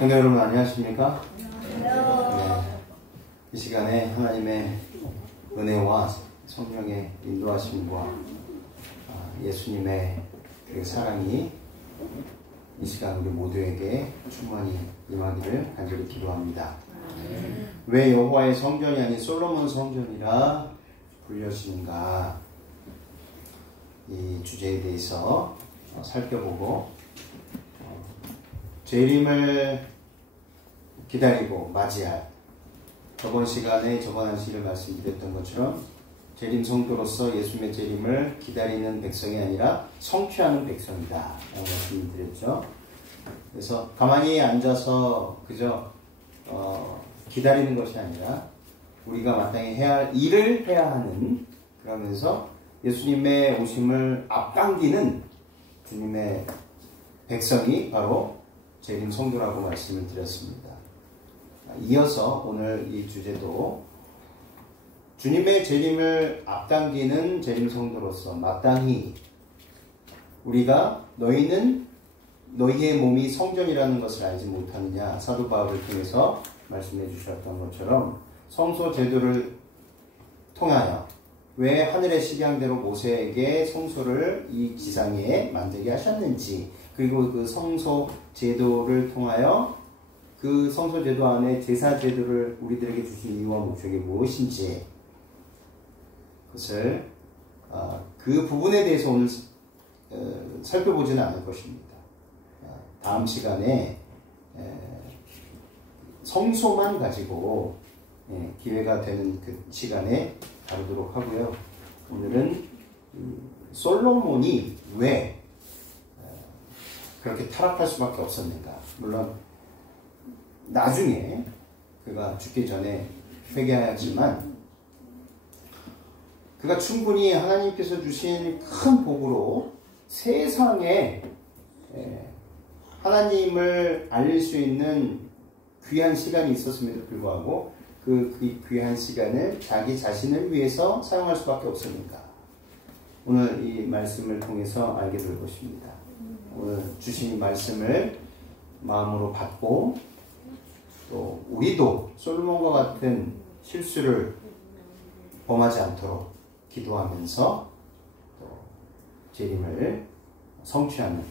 성도 여러분 안녕하십니까? 네. 이 시간에 하나님의 은혜와 성령의 인도하심과 예수님의 그 사랑이 이 시간 우리 모두에게 충만히 임하기를 간절히 기도합니다. 왜 여호와의 성전이 아닌 솔로몬 성전이라 불려지는가? 이 주제에 대해서 살펴보고 재림을 기다리고 맞이할 저번 시간에 저번 안식일을 말씀드렸던 것처럼 재림 성도로서 예수님의 재림을 기다리는 백성이 아니라 성취하는 백성이다 라고 말씀드렸죠. 그래서 가만히 앉아서 그저 기다리는 것이 아니라 우리가 마땅히 해야 할 일을 해야 하는, 그러면서 예수님의 오심을 앞당기는 주님의 백성이 바로 재림 성도라고 말씀을 드렸습니다. 이어서 오늘 이 주제도 주님의 재림을 앞당기는 재림 성도로서 마땅히 우리가 너희는 너희의 몸이 성전이라는 것을 알지 못하느냐, 사도 바울을 통해서 말씀해 주셨던 것처럼 성소 제도를 통하여 왜 하늘의 식양대로 모세에게 성소를 이 지상에 만들게 하셨는지, 그리고 그 성소 제도를 통하여 그 성소 제도 안에 제사 제도를 우리들에게 주신 이유와 목적이 무엇인지, 그것을 그 부분에 대해서 오늘 살펴보지는 않을 것입니다. 다음 시간에 성소만 가지고 기회가 되는 그 시간에 다루도록 하고요. 오늘은 솔로몬이 왜 그렇게 타락할 수밖에 없었는가. 물론 나중에 그가 죽기 전에 회개하였지만 그가 충분히 하나님께서 주신 큰 복으로 세상에 하나님을 알릴 수 있는 귀한 시간이 있었음에도 불구하고 그 귀한 시간을 자기 자신을 위해서 사용할 수밖에 없었는가. 오늘 이 말씀을 통해서 알게 될 것입니다. 오늘 주신 말씀을 마음으로 받고 또 우리도 솔로몬과 같은 실수를 범하지 않도록 기도하면서 또 재림을 성취하는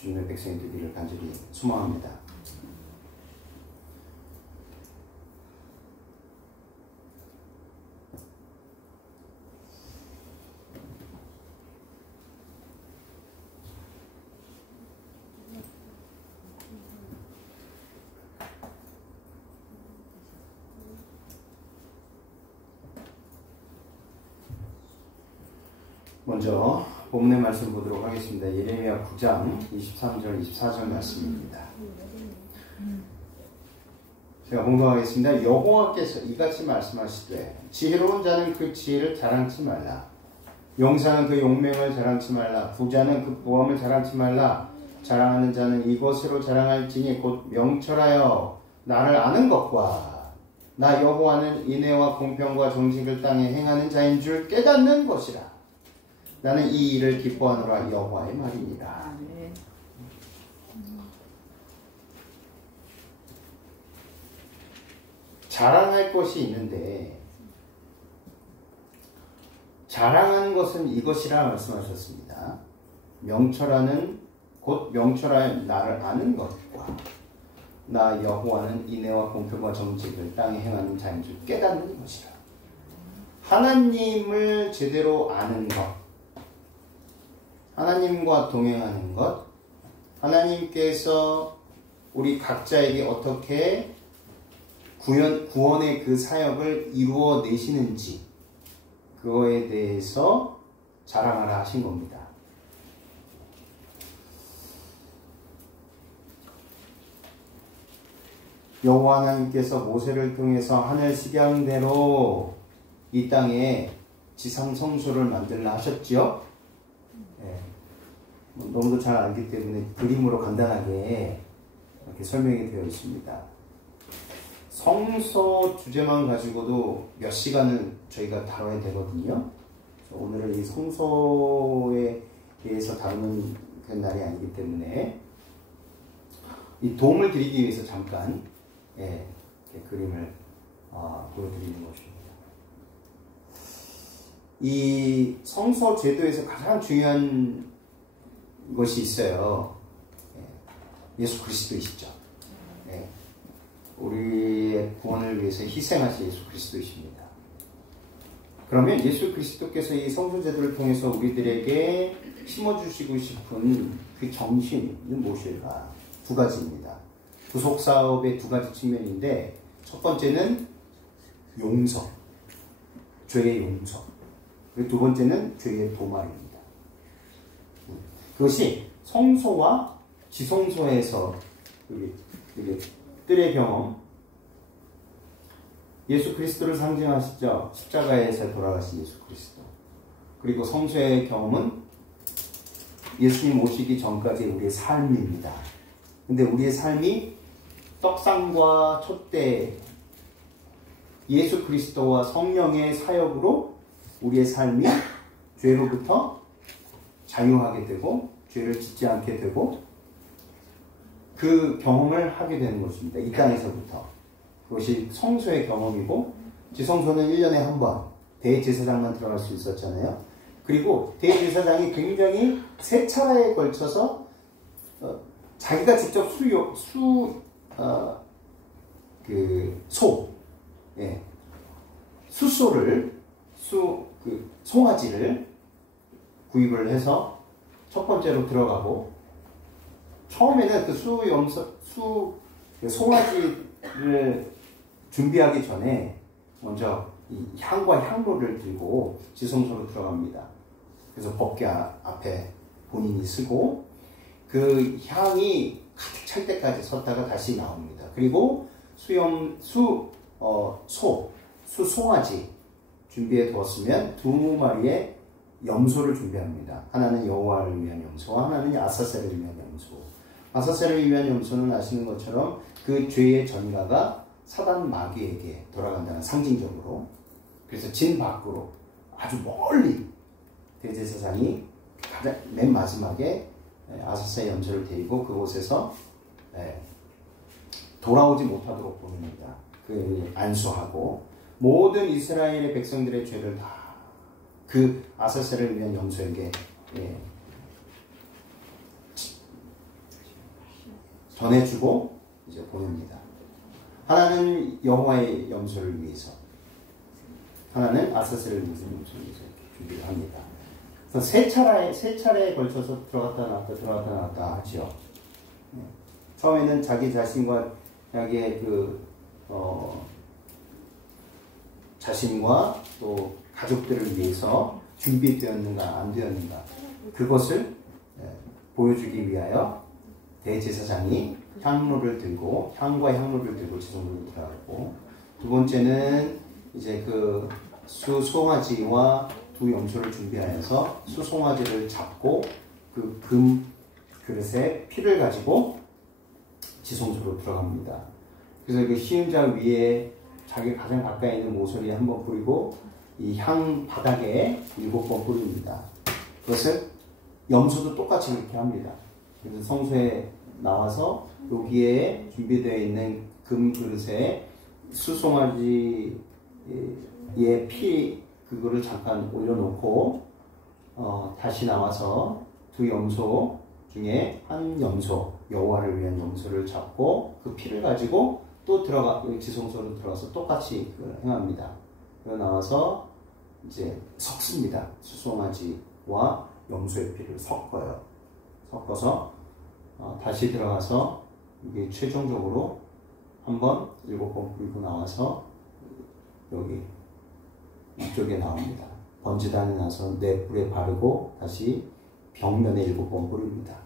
주님의 백성이 되기를 간절히 소망합니다. 먼저 본문의 말씀 보도록 하겠습니다. 예레미야 9장 23절 24절 말씀입니다. 제가 공독하겠습니다. 여호와께서 이같이 말씀하시되 지혜로운 자는 그 지혜를 자랑치 말라. 용사는 그 용맹을 자랑치 말라. 부자는 그 부함을 자랑치 말라. 자랑하는 자는 이것으로 자랑할지니 곧 명철하여 나를 아는 것과 나 여호와는 인애와 공평과 정직을 땅에 행하는 자인 줄 깨닫는 것이라. 나는 이 일을 기뻐하노라. 여호와의 말이니라. 자랑할 것이 있는데 자랑하는 것은 이것이라 말씀하셨습니다. 명철하는 곧 명철하여 나를 아는 것과 나 여호와는 인애와 공평과 정직을 땅에 행하는 자인 줄 깨닫는 것이라. 하나님을 제대로 아는 것, 하나님과 동행하는 것, 하나님께서 우리 각자에게 어떻게 구원의 그 사역을 이루어 내시는지 그거에 대해서 자랑하라 하신 겁니다. 여호와 하나님께서 모세를 통해서 하늘 식양대로 이 땅에 지상 성소를 만들라 하셨지요. 너무도 잘 알기 때문에 그림으로 간단하게 이렇게 설명이 되어 있습니다. 성소 주제만 가지고도 몇 시간을 저희가 다뤄야 되거든요. 오늘은 이 성소에 대해서 다루는 그런 날이 아니기 때문에 이 도움을 드리기 위해서 잠깐 그림을 보여드리는 것입니다. 이 성소 제도에서 가장 중요한 것이 있어요. 예수 그리스도이시죠. 우리의 구원을 위해서 희생하신 예수 그리스도이십니다. 그러면 예수 그리스도께서 이 성소 제도를 통해서 우리들에게 심어주시고 싶은 그 정신은 무엇일까? 두 가지입니다. 구속 사업의 두 가지 측면인데, 첫 번째는 용서, 죄의 용서. 그리고 두 번째는 죄의 도말입니다. 그것이 성소와 지성소에서 뜰의 경험, 예수 그리스도를 상징하시죠. 십자가에서 돌아가신 예수 그리스도. 그리고 성소의 경험은 예수님 오시기 전까지 우리의 삶입니다. 근데 우리의 삶이 떡상과 촛대, 예수 그리스도와 성령의 사역으로 우리의 삶이 죄로부터 자유하게 되고 죄를 짓지 않게 되고 그 경험을 하게 되는 것입니다. 이 땅에서부터. 그것이 성소의 경험이고, 지성소는 1년에 한 번 대제사장만 들어갈 수 있었잖아요. 그리고 대제사장이 굉장히 세 차례에 걸쳐서 자기가 직접 송아지를 구입을 해서 첫 번째로 들어가고, 처음에는 그 송아지를 준비하기 전에 먼저 이 향과 향로를 들고 지성소로 들어갑니다. 그래서 법궤 앞에 본인이 서고 그 향이 가득 찰 때까지 섰다가 다시 나옵니다. 그리고 송아지 준비해 두었으면 두 마리의 염소를 준비합니다. 하나는 여호와를 위한 염소, 하나는 아사셀을 위한 염소. 아사셀을 위한 염소는 아시는 것처럼 그 죄의 전가가 사단 마귀에게 돌아간다는 상징적으로. 그래서 진 밖으로 아주 멀리 대제사장이 맨 마지막에 아사셀 염소를 데리고 그곳에서 돌아오지 못하도록 보냅니다. 안수하고 모든 이스라엘의 백성들의 죄를 다 그 아사셀을 위한 염소에게 전해주고 이제 보냅니다. 하나는 여호와의 염소를 위해서, 하나는 아사셀을 위해서 염소를 위해서 준비를 합니다. 그래서 세 차례에 걸쳐서 들어갔다 나왔다 하죠. 처음에는 자기 자신과 자기의 자신과 또 가족들을 위해서 준비되었는가 안 되었는가, 그것을 보여주기 위하여 대제사장이 향로를 들고, 향과 향로를 들고 지성소로 들어가고, 두 번째는 이제 그 수송아지와 두 염소를 준비하여서 수송아지를 잡고 그 금 그릇에 피를 가지고 지성소로 들어갑니다. 그래서 그 시음자 위에 자기 가장 가까이 있는 모서리에 한번 뿌리고 이 향 바닥에 7번 뿌립니다. 그것을 염소도 똑같이 그렇게 합니다. 그래서 성소에 나와서 여기에 준비되어 있는 금 그릇에 수송아지의 피 그거를 잠깐 올려놓고 다시 나와서 두 염소 중에 한 염소, 여호와를 위한 염소를 잡고 그 피를 가지고 또 지성소로 들어가서 똑같이 행합니다. 그리고 나와서 이제 섞습니다. 수송아지와 염소의 피를 섞어서 다시 들어가서 이게 최종적으로 한번 7번 뿌리고 나와서 여기 이쪽에 나옵니다. 번지단에 나서 네 뿔에 바르고 다시 벽면에 7번 뿌립니다.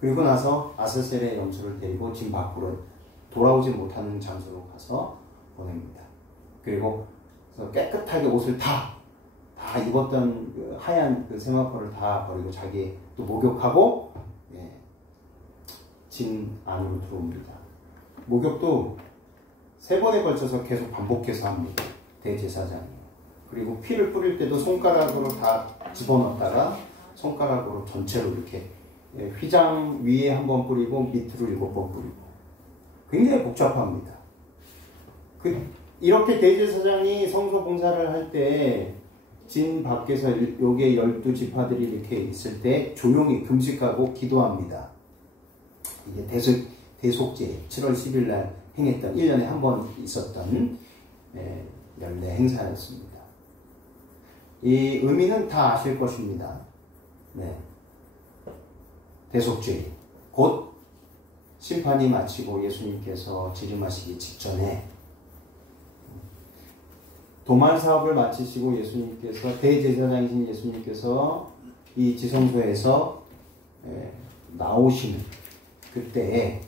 그리고 나서 아사셀의 염소를 데리고 진 밖으로 돌아오지 못하는 장소로 가서 보냅니다. 그리고 깨끗하게 옷을 다 입었던 그 하얀 그 세마포를 다 버리고 자기 또 목욕하고 진 안으로 들어옵니다. 목욕도 3번에 걸쳐서 계속 반복해서 합니다. 대제사장이. 그리고 피를 뿌릴 때도 손가락으로 다 집어넣었다가 손가락으로 전체로 이렇게 휘장 위에 1번 뿌리고 밑으로 7번 뿌리고 굉장히 복잡합니다. 이렇게 대제사장이 성소 봉사를 할 때 진 밖에서 요게 12지파들이 이렇게 있을 때 조용히 금식하고 기도합니다. 이게 대속제 7월 10일 날 행했던 1년에 한 번 있었던 연례 행사였습니다. 이 의미는 다 아실 것입니다. 네. 대속죄 곧 심판이 마치고 예수님께서 재림하시기 직전에 도말 사업을 마치시고 예수님께서 대제사장이신 예수님께서 이 지성소에서 나오시는 그때에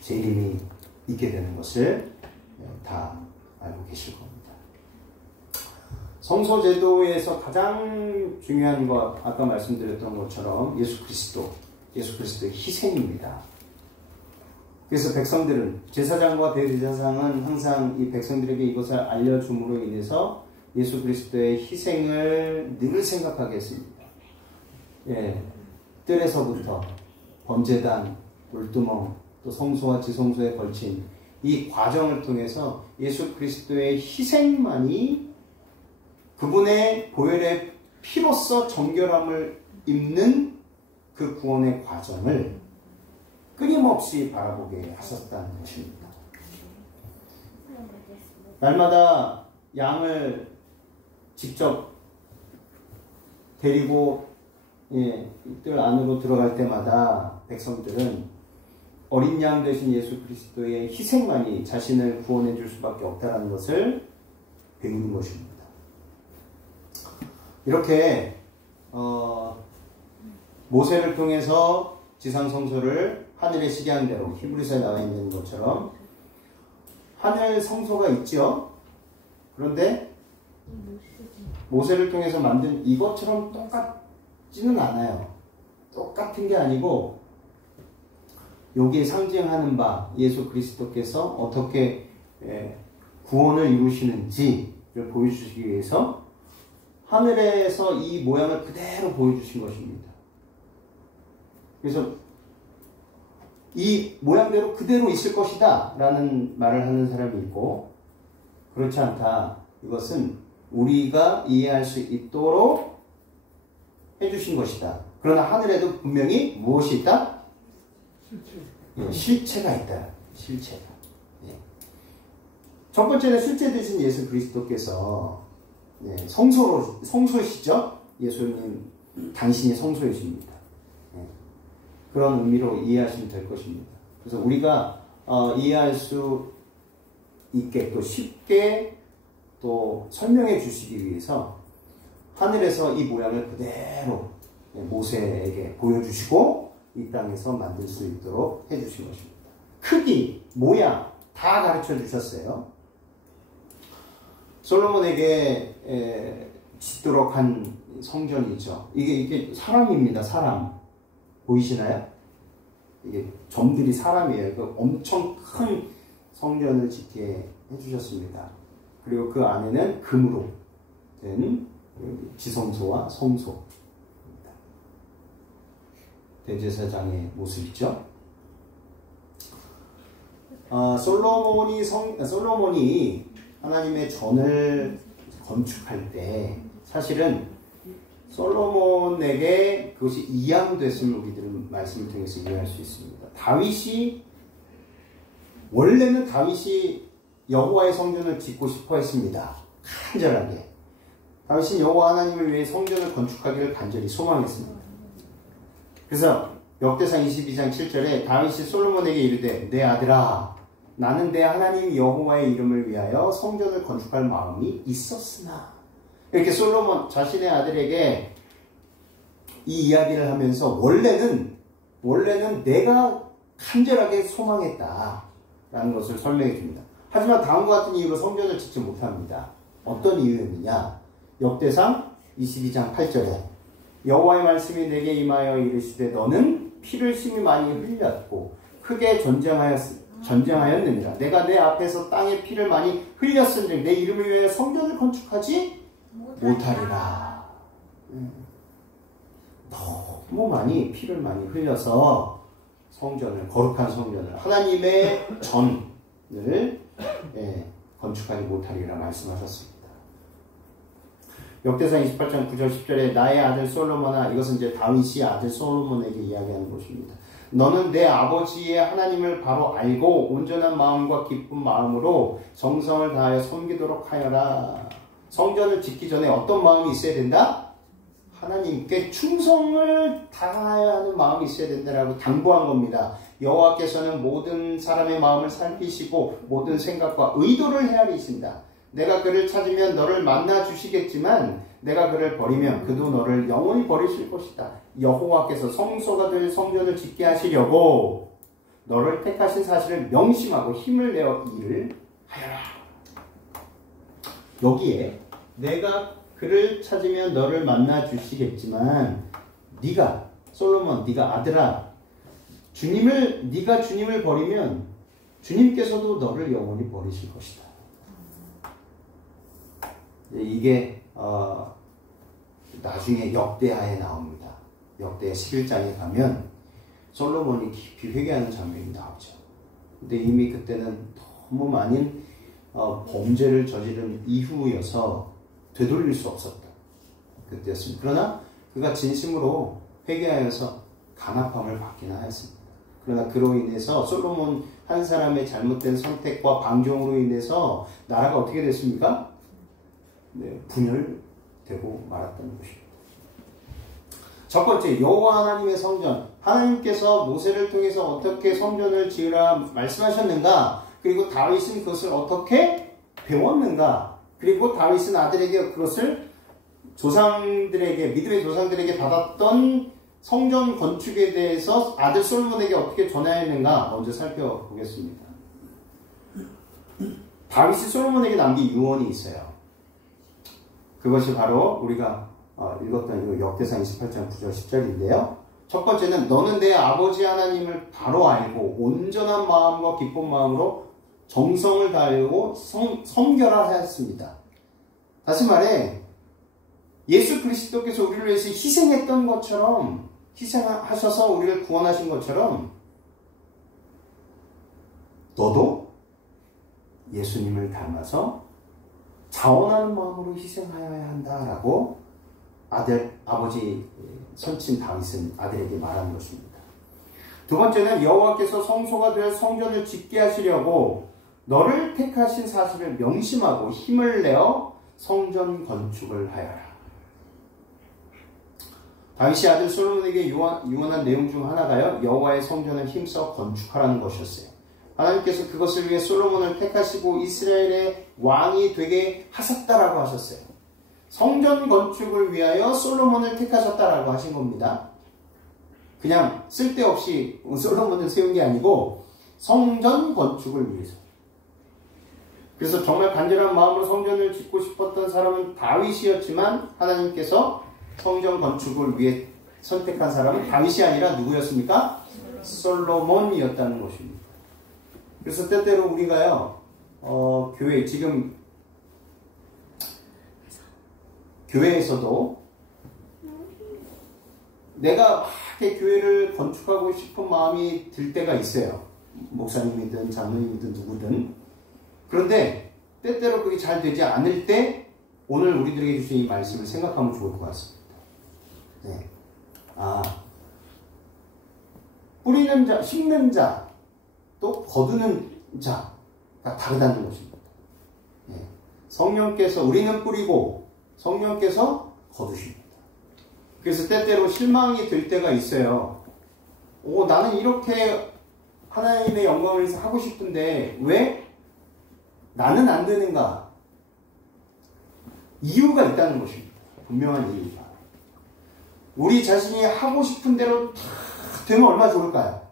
재림이 있게 되는 것을 다 알고 계실 겁니다. 성소 제도에서 가장 중요한 것, 아까 말씀드렸던 것처럼 예수 그리스도의 희생입니다. 그래서 백성들은, 제사장과 대제사장은 항상 이 백성들에게 이것을 알려줌으로 인해서 예수 그리스도의 희생을 늘 생각하게 했습니다. 뜰에서부터 범제단, 돌두멍, 또 성소와 지성소에 걸친 이 과정을 통해서 예수 그리스도의 희생만이 그분의 보혈의 피로써 정결함을 입는 그 구원의 과정을 끊임없이 바라보게 하셨다는 것입니다. 날마다 양을 직접 데리고 뜰 안으로 들어갈 때마다 백성들은 어린 양 되신 예수 그리스도의 희생만이 자신을 구원해 줄 수밖에 없다는 것을 배우는 것입니다. 이렇게 모세를 통해서 지상성소를 하늘의 식양대로 히브리서에 나와 있는 것처럼 하늘 성소가 있죠. 그런데 모세를 통해서 만든 이것처럼 똑같지는 않아요. 똑같은 게 아니고 여기에 상징하는 바 예수 그리스도께서 어떻게 구원을 이루시는지를 보여주시기 위해서 하늘에서 이 모양을 그대로 보여주신 것입니다. 그래서 이 모양대로 그대로 있을 것이다 라는 말을 하는 사람이 있고, 그렇지 않다, 이것은 우리가 이해할 수 있도록 해주신 것이다. 그러나 하늘에도 분명히 무엇이 있다? 실체가 있다. 실체가. 첫 번째는 실체 되신 예수 그리스도께서 성소시죠? 예수님 당신이 성소이십니다. 그런 의미로 이해하시면 될 것입니다. 그래서 우리가 이해할 수 있게 또 쉽게 또 설명해 주시기 위해서 하늘에서 이 모양을 그대로 모세에게 보여주시고 이 땅에서 만들 수 있도록 해주신 것입니다. 크기, 모양 다 가르쳐 주셨어요. 솔로몬에게 짓도록 한 성전이죠. 이게 사람입니다. 사람. 보이시나요? 이게 점들이 사람이에요. 그 엄청 큰 성전을 짓게 해주셨습니다. 그리고 그 안에는 금으로 된 지성소와 성소입니다. 대제사장의 모습이죠. 솔로몬이 하나님의 전을 건축할 때 사실은 솔로몬에게 그것이 이양됐음을 우리들은 말씀을 통해서 이해할 수 있습니다. 원래는 다윗이 여호와의 성전을 짓고 싶어 했습니다. 간절하게. 다윗은 여호와 하나님을 위해 성전을 건축하기를 간절히 소망했습니다. 그래서 역대상 22장 7절에 다윗이 솔로몬에게 이르되 내 아들아 나는 내 하나님 여호와의 이름을 위하여 성전을 건축할 마음이 있었으나, 이렇게 솔로몬 자신의 아들에게 이 이야기를 하면서 원래는 내가 간절하게 소망했다라는 것을 설명해 줍니다. 하지만 다음과 같은 이유로 성전을 짓지 못합니다. 어떤 이유였느냐? 역대상 22장 8절에 여호와의 말씀이 내게 임하여 이르시되 너는 피를 심히 많이 흘렸고 크게 전쟁하였느니라. 내가 내 앞에서 땅에 피를 많이 흘렸은즉 내 이름을 위하여 성전을 건축하지 못하리라. 너무 피를 많이 흘려서 성전을, 거룩한 성전을, 하나님의 전을 건축하지 못하리라 말씀하셨습니다. 역대상 28장 9절 10절에 나의 아들 솔로몬아, 이것은 이제 다윗이 아들 솔로몬에게 이야기하는 것입니다. 너는 내 아버지의 하나님을 바로 알고 온전한 마음과 기쁜 마음으로 정성을 다하여 섬기도록 하여라. 성전을 짓기 전에 어떤 마음이 있어야 된다? 하나님께 충성을 다해야 하는 마음이 있어야 된다라고 당부한 겁니다. 여호와께서는 모든 사람의 마음을 살피시고 모든 생각과 의도를 헤아리신다. 내가 그를 찾으면 너를 만나 주시겠지만 내가 그를 버리면 그도 너를 영원히 버리실 것이다. 여호와께서 성소가 될 성전을 짓게 하시려고 너를 택하신 사실을 명심하고 힘을 내어 일을 하여라. 여기에 내가 그를 찾으면 너를 만나 주시겠지만 네가 솔로몬, 네가 아들아, 네가 주님을 버리면 주님께서도 너를 영원히 버리실 것이다. 이게 나중에 역대하에 나옵니다. 역대 11장에 가면 솔로몬이 깊이 회개하는 장면이 나오죠. 근데 이미 그때는 너무 많은 범죄를 저지른 이후여서 되돌릴 수 없었다. 그때였습니다. 그러나 그가 진심으로 회개하여서 간합함을 받기는 하였습니다. 그러나 그로 인해서 솔로몬 한 사람의 잘못된 선택과 방종으로 인해서 나라가 어떻게 됐습니까? 분열되고 말았다는 것입니다. 첫 번째, 여호와 하나님의 성전. 하나님께서 모세를 통해서 어떻게 성전을 지으라 말씀하셨는가? 그리고 다윗은 그것을 어떻게 배웠는가? 그리고 다윗은 아들에게 그것을 믿음의 조상들에게 받았던 성전 건축에 대해서 아들 솔로몬에게 어떻게 전하였는가? 먼저 살펴보겠습니다. 다윗이 솔로몬에게 남긴 유언이 있어요. 그것이 바로 우리가 읽었던 역대상 28장 9절 10절인데요. 첫 번째는 너는 내 아버지 하나님을 바로 알고 온전한 마음과 기쁜 마음으로 정성을 다하고 섬겨라 하였습니다. 다시 말해 예수 그리스도께서 우리를 위해서 희생했던 것처럼, 희생하셔서 우리를 구원하신 것처럼 너도 예수님을 닮아서 자원하는 마음으로 희생하여야 한다라고 아버지 선친 다윗은 아들에게 말하는 것입니다. 두 번째는 여호와께서 성소가 될 성전을 짓게 하시려고 너를 택하신 사실을 명심하고 힘을 내어 성전 건축을 하여라. 다윗이 아들 솔로몬에게 유언한 내용 중 하나가요, 여호와의 성전을 힘써 건축하라는 것이었어요. 하나님께서 그것을 위해 솔로몬을 택하시고 이스라엘의 왕이 되게 하셨다라고 하셨어요. 성전 건축을 위하여 솔로몬을 택하셨다라고 하신 겁니다. 그냥 쓸데없이 솔로몬을 세운 게 아니고 성전 건축을 위해서. 그래서 정말 간절한 마음으로 성전을 짓고 싶었던 사람은 다윗이었지만 하나님께서 성전 건축을 위해 선택한 사람은 다윗이 아니라 누구였습니까? 솔로몬이었다는 것입니다. 그래서 때때로 우리가요, 교회, 지금 교회에서도 내가 막 이렇게 교회를 건축하고 싶은 마음이 들 때가 있어요. 목사님이든 장로님이든 누구든. 그런데 때때로 그게 잘 되지 않을 때 오늘 우리들에게 주신 이 말씀을 생각하면 좋을 것 같습니다. 네. 뿌리는 자, 심는 자, 또 거두는 자가 다르다는 것입니다. 네. 성령께서 우리는 뿌리고 성령께서 거두십니다. 그래서 때때로 실망이 들 때가 있어요. 나는 이렇게 하나님의 영광을 위해서 하고 싶은데 왜 나는 안 되는가? 이유가 있다는 것입니다. 분명한 이유가. 우리 자신이 하고 싶은 대로 다 되면 얼마나 좋을까요?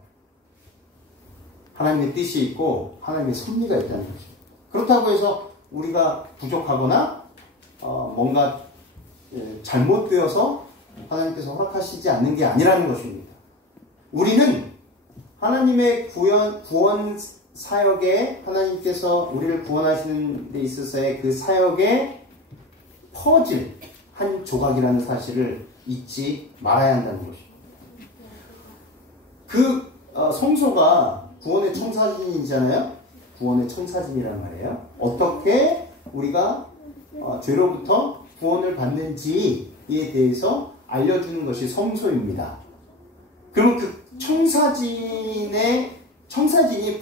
하나님의 뜻이 있고 하나님의 섭리가 있다는 것입니다. 그렇다고 해서 우리가 부족하거나 뭔가 잘못되어서 하나님께서 허락하시지 않는 게 아니라는 것입니다. 우리는 하나님의 구원 사역에 하나님께서 우리를 구원하시는 데 있어서의 그 사역의 퍼즐 한 조각이라는 사실을 잊지 말아야 한다는 것입니다. 그 성소가 구원의 청사진이잖아요. 구원의 청사진이란 말이에요. 어떻게 우리가 죄로부터 구원을 받는지에 대해서 알려주는 것이 성소입니다. 그러면 그 청사진이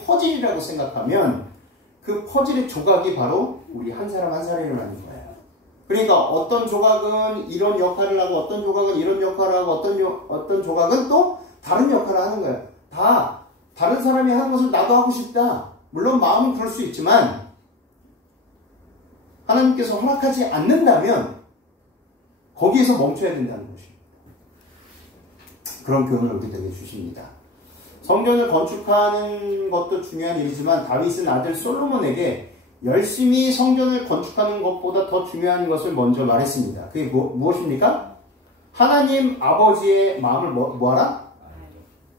퍼즐이라고 생각하면 그 퍼즐의 조각이 바로 우리 한 사람 한 사람이라는 거예요. 그러니까 어떤 조각은 이런 역할을 하고 어떤 조각은 이런 역할을 하고 어떤 조각은 또 다른 역할을 하는 거예요. 다 다른 사람이 하는 것을 나도 하고 싶다. 물론 마음은 그럴 수 있지만 하나님께서 허락하지 않는다면 거기에서 멈춰야 된다는 것입니다. 그런 교훈을 우리에게 주십니다. 성전을 건축하는 것도 중요한 일이지만 다윗은 아들 솔로몬에게 열심히 성전을 건축하는 것보다 더 중요한 것을 먼저 말했습니다. 그게 무엇입니까? 하나님 아버지의 마음을 뭐하라?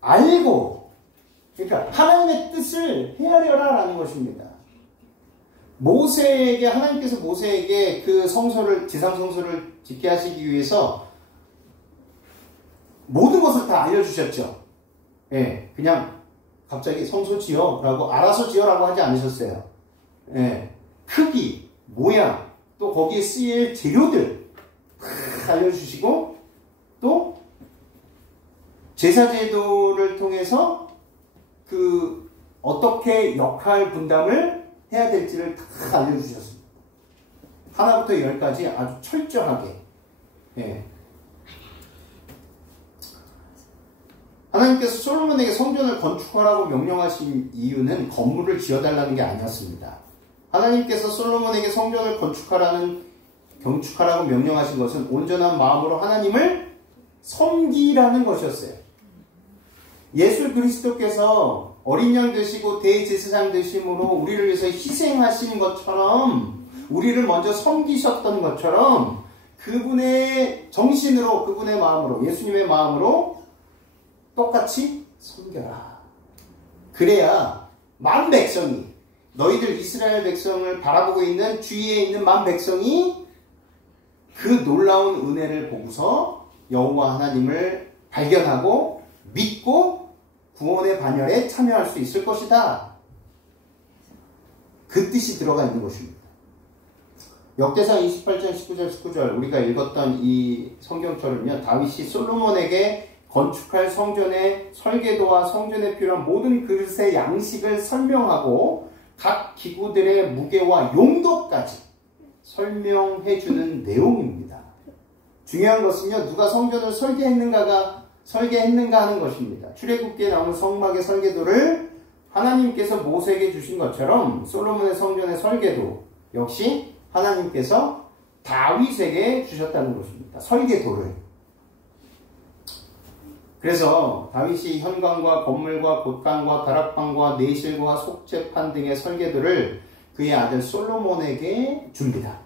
알고. 그러니까 하나님의 뜻을 헤아려라 라는 것입니다. 하나님께서 모세에게 그 성소를, 지상 성소를 짓게 하시기 위해서 모든 것을 다 알려주셨죠. 예, 그냥 갑자기 성소 지어 라고, 알아서 지어라고 하지 않으셨어요. 예, 크기, 모양, 또 거기에 쓰일 재료들 알려주시고, 또 제사제도를 통해서 어떻게 역할 분담을 해야 될지를 다 알려주셨습니다. 하나부터 열까지 아주 철저하게. 예. 하나님께서 솔로몬에게 성전을 건축하라고 명령하신 이유는 건물을 지어달라는 게 아니었습니다. 하나님께서 솔로몬에게 성전을 건축하라고 명령하신 것은 온전한 마음으로 하나님을 섬기라는 것이었어요. 예수 그리스도께서 어린 양 되시고 대제사장 되심으로 우리를 위해서 희생하신 것처럼, 우리를 먼저 섬기셨던 것처럼 그분의 정신으로, 그분의 마음으로, 예수님의 마음으로 똑같이 섬겨라. 그래야 만 백성이, 너희들 이스라엘 백성을 바라보고 있는 주위에 있는 만 백성이 그 놀라운 은혜를 보고서 여호와 하나님을 발견하고 믿고 구원의 반열에 참여할 수 있을 것이다. 그 뜻이 들어가 있는 것입니다. 역대상 28장 19절 우리가 읽었던 이 성경처럼요, 다윗이 솔로몬에게 건축할 성전의 설계도와 성전에 필요한 모든 그릇의 양식을 설명하고 각 기구들의 무게와 용도까지 설명해주는 내용입니다. 중요한 것은요, 누가 성전을 설계했는가 하는 것입니다. 출애굽기에 나오는 성막의 설계도를 하나님께서 모세에게 주신 것처럼 솔로몬의 성전의 설계도 역시 하나님께서 다윗에게 주셨다는 것입니다. 설계도를. 그래서 다윗이 현관과 건물과 곳간과 다락방과 내실과 속죄판 등의 설계도를 그의 아들 솔로몬에게 줍니다.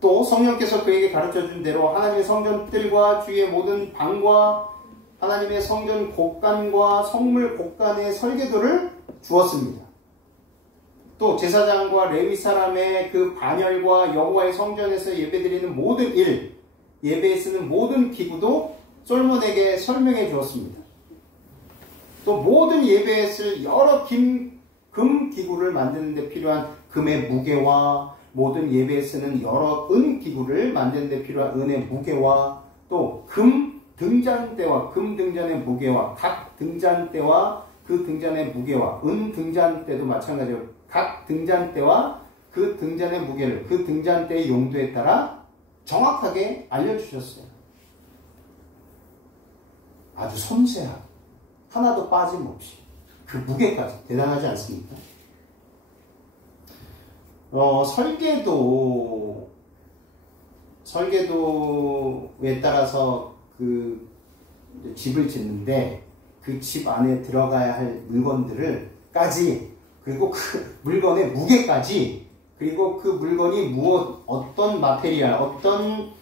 또 성령께서 그에게 가르쳐준 대로 하나님의 성전 뜰과 주위의 모든 방과 하나님의 성전 곳간과 성물 곳간의 설계도를 주었습니다. 또 제사장과 레위 사람의 그 반열과 여호와의 성전에서 예배드리는 모든 일, 예배에 쓰는 모든 기구도 솔로몬에게 설명해 주었습니다. 또 모든 예배에 쓸 여러 금 기구를 만드는 데 필요한 금의 무게와 모든 예배에 쓰는 여러 은 기구를 만드는 데 필요한 은의 무게와 또 금 등잔대와 금 등잔의 무게와 각 등잔대와 그 등잔의 무게와 은 등잔대도 마찬가지로 각 등잔대와 그 등잔의 무게를 그 등잔대의 용도에 따라 정확하게 알려주셨어요. 아주 섬세하게 하나도 빠짐없이 그 무게까지 대단하지 않습니까? 설계도에 따라서 그 집을 짓는데 그 집 안에 들어가야 할 물건들을까지, 그리고 그 물건의 무게까지, 그리고 그 물건이 어떤 마테리얼, 어떤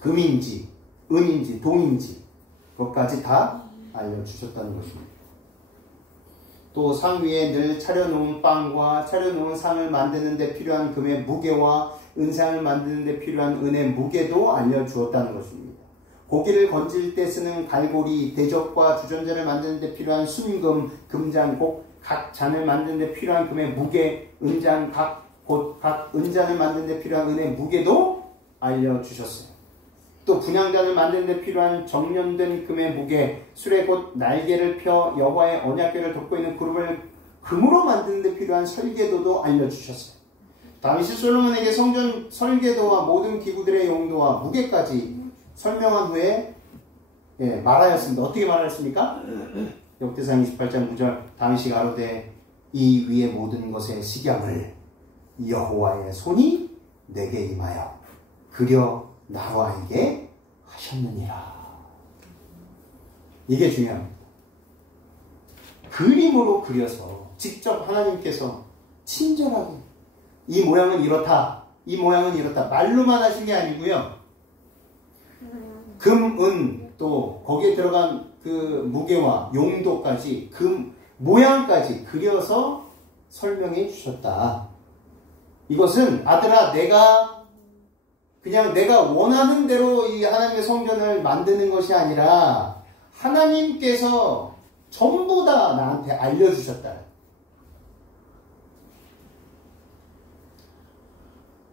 금인지 은인지 동인지 그것까지 다 알려주셨다는 것입니다. 또 상 위에 늘 차려놓은 빵과 차려놓은 상을 만드는 데 필요한 금의 무게와 은상을 만드는 데 필요한 은의 무게도 알려주었다는 것입니다. 고기를 건질 때 쓰는 갈고리, 대접과 주전자를 만드는 데 필요한 순금, 금장곡, 각 잔을 만드는 데 필요한 금의 무게, 은잔, 각 은잔을 만드는 데 필요한 은의 무게도 알려주셨어요. 또 분향단을 만드는 데 필요한 정련된 금의 무게, 수레 곧 날개를 펴 여호와의 언약궤를 덮고 있는 그룹을 금으로 만드는 데 필요한 설계도도 알려주셨어요. 다윗이 솔로몬에게 성전 설계도와 모든 기구들의 용도와 무게까지 설명한 후에 말하였습니다. 어떻게 말하였습니까? 역대상 28장 9절 다윗이 가로되 이 위의 모든 것의 식양을 여호와의 손이 내게 임하여 그려 나와에게 하셨느니라. 이게 중요합니다. 그림으로 그려서 직접 하나님께서 친절하게 이 모양은 이렇다, 이 모양은 이렇다 말로만 하신 게 아니고요. 금, 은, 또 거기에 들어간 그 무게와 용도까지 금 모양까지 그려서 설명해 주셨다. 이것은 아들아 내가 원하는 대로 이 하나님의 성전을 만드는 것이 아니라 하나님께서 전부 다 나한테 알려주셨다.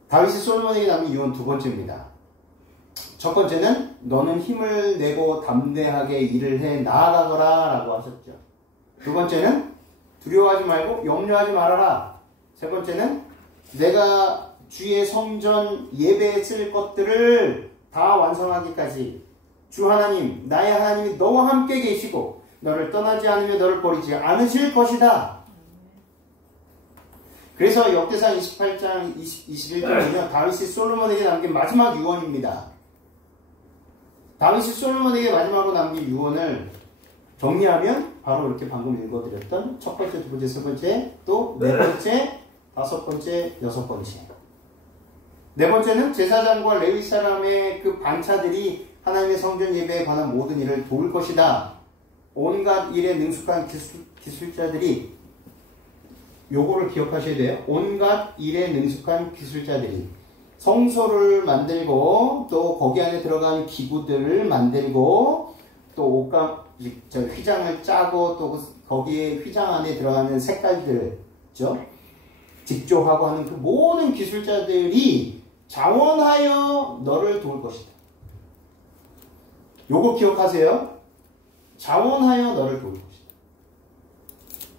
다윗이 솔로몬에게 남긴 유언 두 번째입니다. 첫 번째는 너는 힘을 내고 담대하게 일을 해 나아가거라 라고 하셨죠. 두 번째는 두려워하지 말고 염려하지 말아라. 세 번째는 내가 주의 성전 예배에 쓸 것들을 다 완성하기까지 주 하나님 나의 하나님이 너와 함께 계시고 너를 떠나지 않으며 너를 버리지 않으실 것이다. 그래서 역대상 28장 21절은요 다윗이 솔로몬에게 남긴 마지막 유언입니다. 다윗이 솔로몬에게 마지막으로 남긴 유언을 정리하면 바로 이렇게 방금 읽어드렸던 첫 번째, 두 번째, 세 번째, 또 네 번째, 다섯 번째, 여섯 번째. 네 번째는 제사장과 레위 사람의 그 반차들이 하나님의 성전 예배에 관한 모든 일을 도울 것이다. 온갖 일에 능숙한 기술자들이 요거를 기억하셔야 돼요. 온갖 일에 능숙한 기술자들이 성소를 만들고 또 거기 안에 들어간 기구들을 만들고 또 휘장을 짜고 또 거기에 휘장 안에 들어가는 색깔들죠. 직조하고 하는 그 모든 기술자들이 자원하여 너를 도울 것이다. 요거 기억하세요. 자원하여 너를 도울 것이다.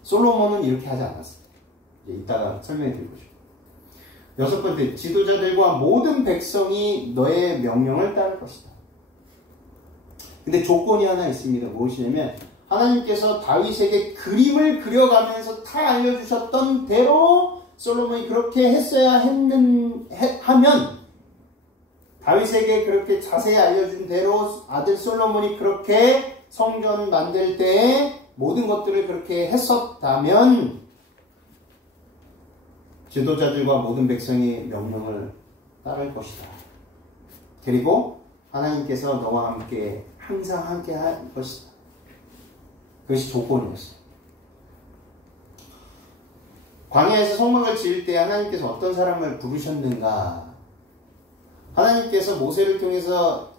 솔로몬은 이렇게 하지 않았어요. 이따가 설명해 드리고 싶어요. 여섯 번째, 지도자들과 모든 백성이 너의 명령을 따를 것이다. 근데 조건이 하나 있습니다. 무엇이냐면 하나님께서 다윗에게 그림을 그려가면서 다 알려주셨던 대로 솔로몬이 그렇게 했어야 하면 다윗에게 그렇게 자세히 알려준 대로 아들 솔로몬이 그렇게 성전 만들 때 모든 것들을 그렇게 했었다면 지도자들과 모든 백성이 명령을 따를 것이다. 그리고 하나님께서 너와 함께 항상 함께 할 것이다. 그것이 조건이었어요. 광야에서 성막을 지을 때 하나님께서 어떤 사람을 부르셨는가? 하나님께서 모세를 통해서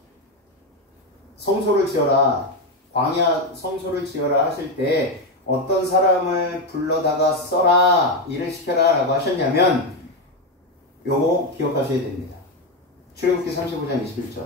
성소를 지어라, 광야 성소를 지어라 하실 때 어떤 사람을 불러다가 써라, 일을 시켜라 라고 하셨냐면 요거 기억하셔야 됩니다. 출애굽기 35장 21절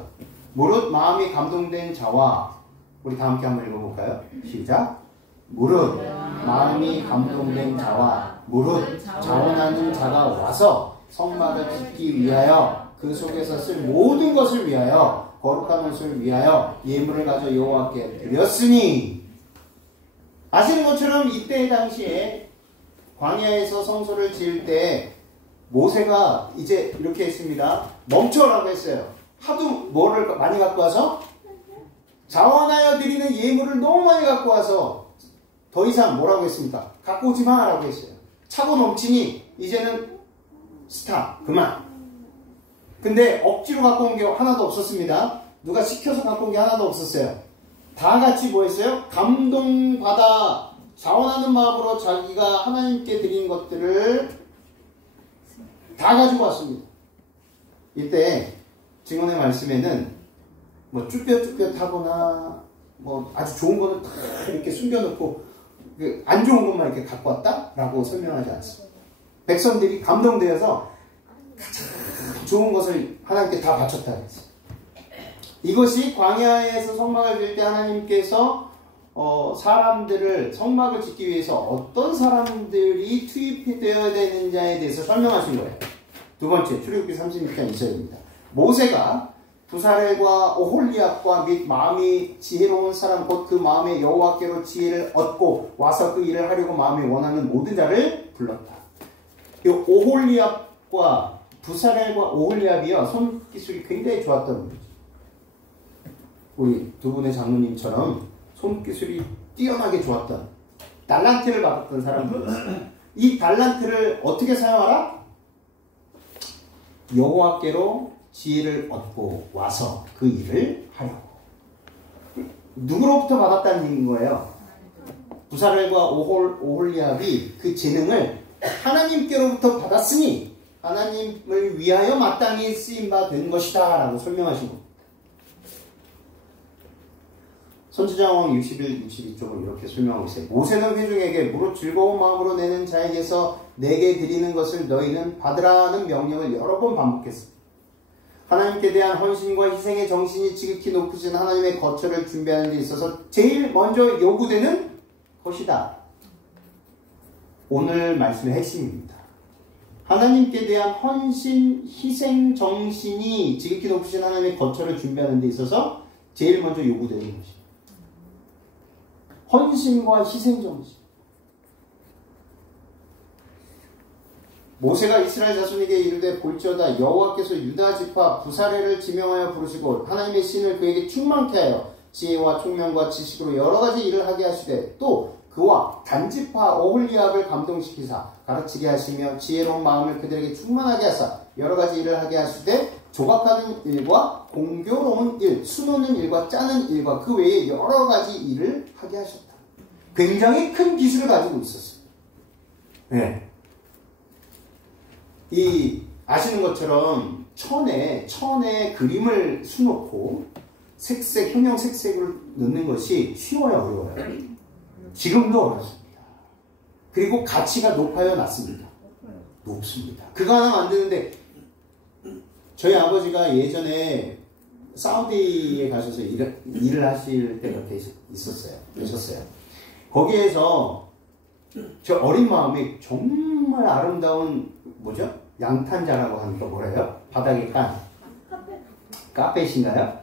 무릇 마음이 감동된 자와, 우리 다 함께 한번 읽어볼까요? 시작. 무릇 마음이 감동된 자와 무릇 자원하는 자가 와서 성막을 짓기 위하여 그 속에서 쓸 모든 것을 위하여 거룩한 것을 위하여 예물을 가져 여호와께 드렸으니, 아시는 것처럼 이때 당시에 광야에서 성소를 지을 때 모세가 이제 이렇게 했습니다. 멈춰라고 했어요. 하도 뭐를 많이 갖고 와서 자원하여 드리는 예물을 너무 많이 갖고 와서 더 이상 뭐라고 했습니까? 갖고 오지 마라고 했어요. 차고 넘치니 이제는 스탑, 그만. 근데 억지로 갖고 온 게 하나도 없었습니다. 누가 시켜서 갖고 온 게 하나도 없었어요. 다 같이 뭐 했어요? 감동받아 자원하는 마음으로 자기가 하나님께 드린 것들을 다 가지고 왔습니다. 이때 증언의 말씀에는 뭐 쭈뼛쭈뼛하거나 뭐 아주 좋은 거는 다 이렇게 숨겨놓고 안 좋은 것만 이렇게 갖고 왔다라고 설명하지 않습니다. 백성들이 감동되어서 가장 좋은 것을 하나님께 다 바쳤다 그랬어요. 이것이 광야에서 성막을 지을 때 하나님께서 사람들을 성막을 짓기 위해서 어떤 사람들이 투입되어야 되는지에 대해서 설명하신 거예요. 두 번째, 출애굽기 36장 2절입니다. 모세가 부사렐과 오홀리압과 및 마음이 지혜로운 사람 곧 그 마음에 여호와께로 지혜를 얻고 와서 그 일을 하려고 마음에 원하는 모든 자를 불렀다. 이 오홀리압과 부사렐과 오홀리압이요, 손기술이 굉장히 좋았던 분이죠. 우리 두 분의 장로님처럼 손기술이 뛰어나게 좋았던 달란트를 받았던 사람들이었어요. 이 달란트를 어떻게 사용하라? 여호와께로 지혜를 얻고 와서 그 일을 하려고. 누구로부터 받았다는 거예요? 부사렐과 오홀리압이 그 재능을 하나님께로부터 받았으니 하나님을 위하여 마땅히 쓰임 바 된 것이다 라고 설명하신 겁니다. 선지자왕 61, 62쪽을 이렇게 설명하고 있어요. 모세는 회중에게 무릇 즐거운 마음으로 내는 자에게서 내게 드리는 것을 너희는 받으라는 명령을 여러 번 반복했습니다. 하나님께 대한 헌신과 희생의 정신이 지극히 높으신 하나님의 거처를 준비하는 데 있어서 제일 먼저 요구되는 것이다. 오늘 말씀의 핵심입니다. 하나님께 대한 헌신, 희생 정신이 지극히 높으신 하나님의 거처를 준비하는 데 있어서 제일 먼저 요구되는 것입니다. 헌신과 희생정신. 모세가 이스라엘 자손에게 이르되 볼지어다 여호와께서 유다 지파 부사렐을 지명하여 부르시고 하나님의 신을 그에게 충만케 하여 지혜와 총명과 지식으로 여러 가지 일을 하게 하시되 또 그와 단지파 오홀리압을 감동시키사 가르치게 하시며 지혜로운 마음을 그들에게 충만하게 하사 여러 가지 일을 하게 하시되 조각하는 일과 공교로운 일, 수놓는 일과 짜는 일과 그 외에 여러 가지 일을 하게 하셨다. 굉장히 큰 기술을 가지고 있었어요. 네. 아시는 것처럼 천에 그림을 수놓고 형형 색색을 넣는 것이 쉬워요, 어려워요? 지금도 어렵습니다. 그리고 가치가 높아요, 낮습니다? 높습니다. 그거 하나 만드는데 저희 아버지가 예전에 사우디에 가셔서 일을 하실 때가 계셨어요. 거기에서 저 어린 마음에 정말 아름다운 양탄자라고 하는 거 뭐래요? 바닥에 깐 카펫인가요?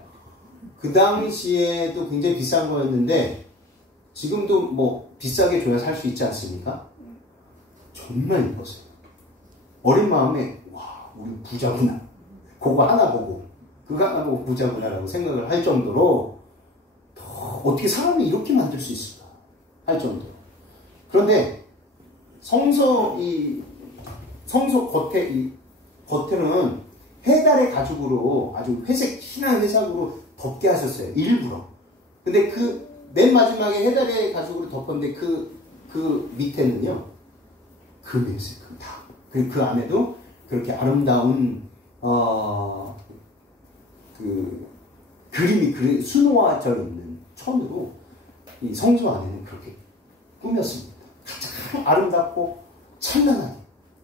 그 당시에도 굉장히 비싼 거였는데 지금도 뭐 비싸게 줘야 살 수 있지 않습니까? 정말 이뻤어요. 어린 마음에 와, 우리 부자구나. 그거 하나 보고 부자구나라고 생각을 할 정도로 어떻게 사람이 이렇게 만들 수 있을까 할 정도. 그런데 성소 겉에는 해달의 가죽으로 아주 진한 회색으로 덮게 하셨어요. 일부러. 근데 그 맨 마지막에 해달의 가죽으로 덮었는데 그 밑에는요, 금이었어요. 그 안에도 그렇게 아름다운 그림이 수놓아져 있는 천으로 이 성소 안에는 그렇게 꾸몄습니다. 가장 아름답고 찬란하게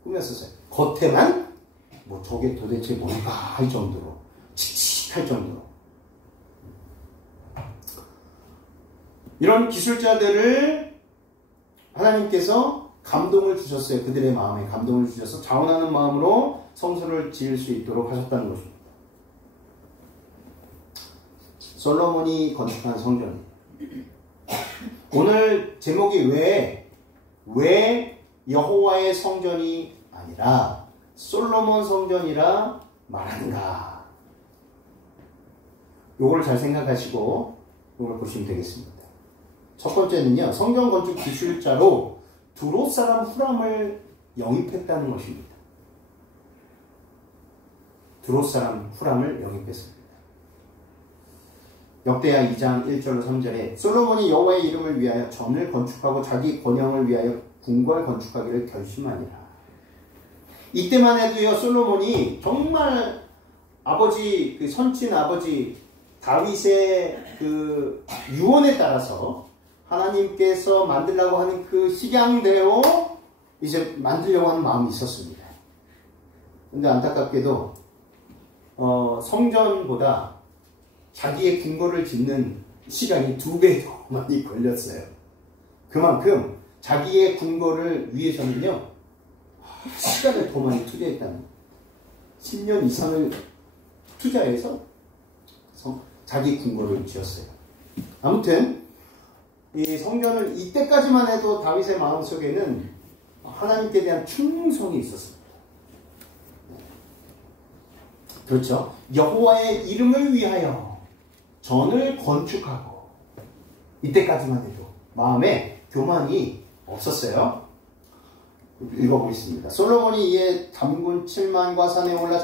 꾸몄었어요. 겉에만 뭐 저게 도대체 뭔가 할 정도로 칙칙할 정도로. 이런 기술자들을 하나님께서 감동을 주셨어요. 그들의 마음에 감동을 주셔서 자원하는 마음으로 성소를 지을 수 있도록 하셨다는 것입니다. 솔로몬이 건축한 성전이에요. 오늘 제목이 왜 여호와의 성전이 아니라 솔로몬 성전이라 말하는가? 요걸 잘 생각하시고 이걸 보시면 되겠습니다. 첫 번째는요, 성전 건축 기술자로 두롯 사람 후람을 영입했다는 것입니다. 두롯 사람 후람을 영입했습니다. 역대하 2장 1절로 3절에 솔로몬이 여호와의 이름을 위하여 전을 건축하고 자기 권영을 위하여 궁궐 건축하기를 결심하니라. 이때만 해도요, 솔로몬이 정말 아버지, 그 선친 아버지 다윗의 그 유언에 따라서 하나님께서 만들려고 하는 그 식양대로 이제 만들려고 하는 마음이 있었습니다. 근데 안타깝게도 성전보다 자기의 궁궐을 짓는 시간이 2배 더 많이 걸렸어요. 그만큼 자기의 궁궐을 위해서는요 시간을 더 많이 투자했다는 10년 이상을 투자해서 자기 궁궐을 지었어요. 아무튼 이 성전을 이때까지만 해도 다윗의 마음속에는 하나님께 대한 충성이 있었습니다. 그렇죠. 여호와의 이름을 위하여 전을 건축하고 이때까지만 해도 마음에 교만이 없었어요. 읽어보겠습니다. 솔로몬이 이에 담군 7만과 산에 올라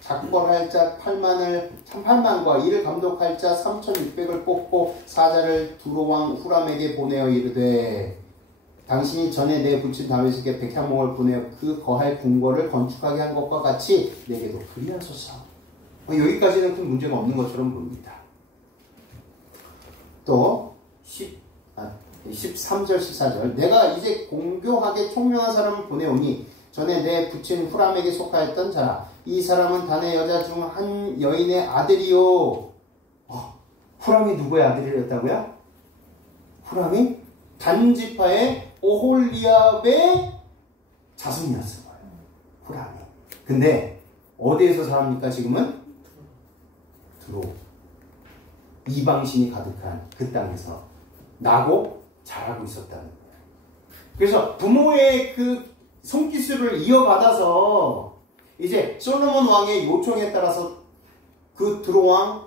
작벌할 자 8만과 이를 감독할 자 3,600을 뽑고 사자를 두로왕 후람에게 보내어 이르되 당신이 전에 내 부친 다윗에게 백향목을 보내어 그 거할 궁궐을 건축하게 한 것과 같이 내게도 그리하소서. 여기까지는 큰 문제가 없는 것처럼 보입니다. 또 13절 14절 내가 이제 공교하게 총명한 사람을 보내오니 전에 내 부친 후람에게 속하였던 자라. 이 사람은 단의 여자 중 한 여인의 아들이요. 후람이 누구의 아들이었다고요? 후람이 단지파의 오홀리압의 자손이었어요. 후람이. 근데 어디에서 살합니까 지금은? 두로. 이방신이 가득한 그 땅에서 나고 자라고 있었다는 거예요. 그래서 부모의 그 손기술을 이어받아서 이제 솔로몬 왕의 요청에 따라서 그 두로왕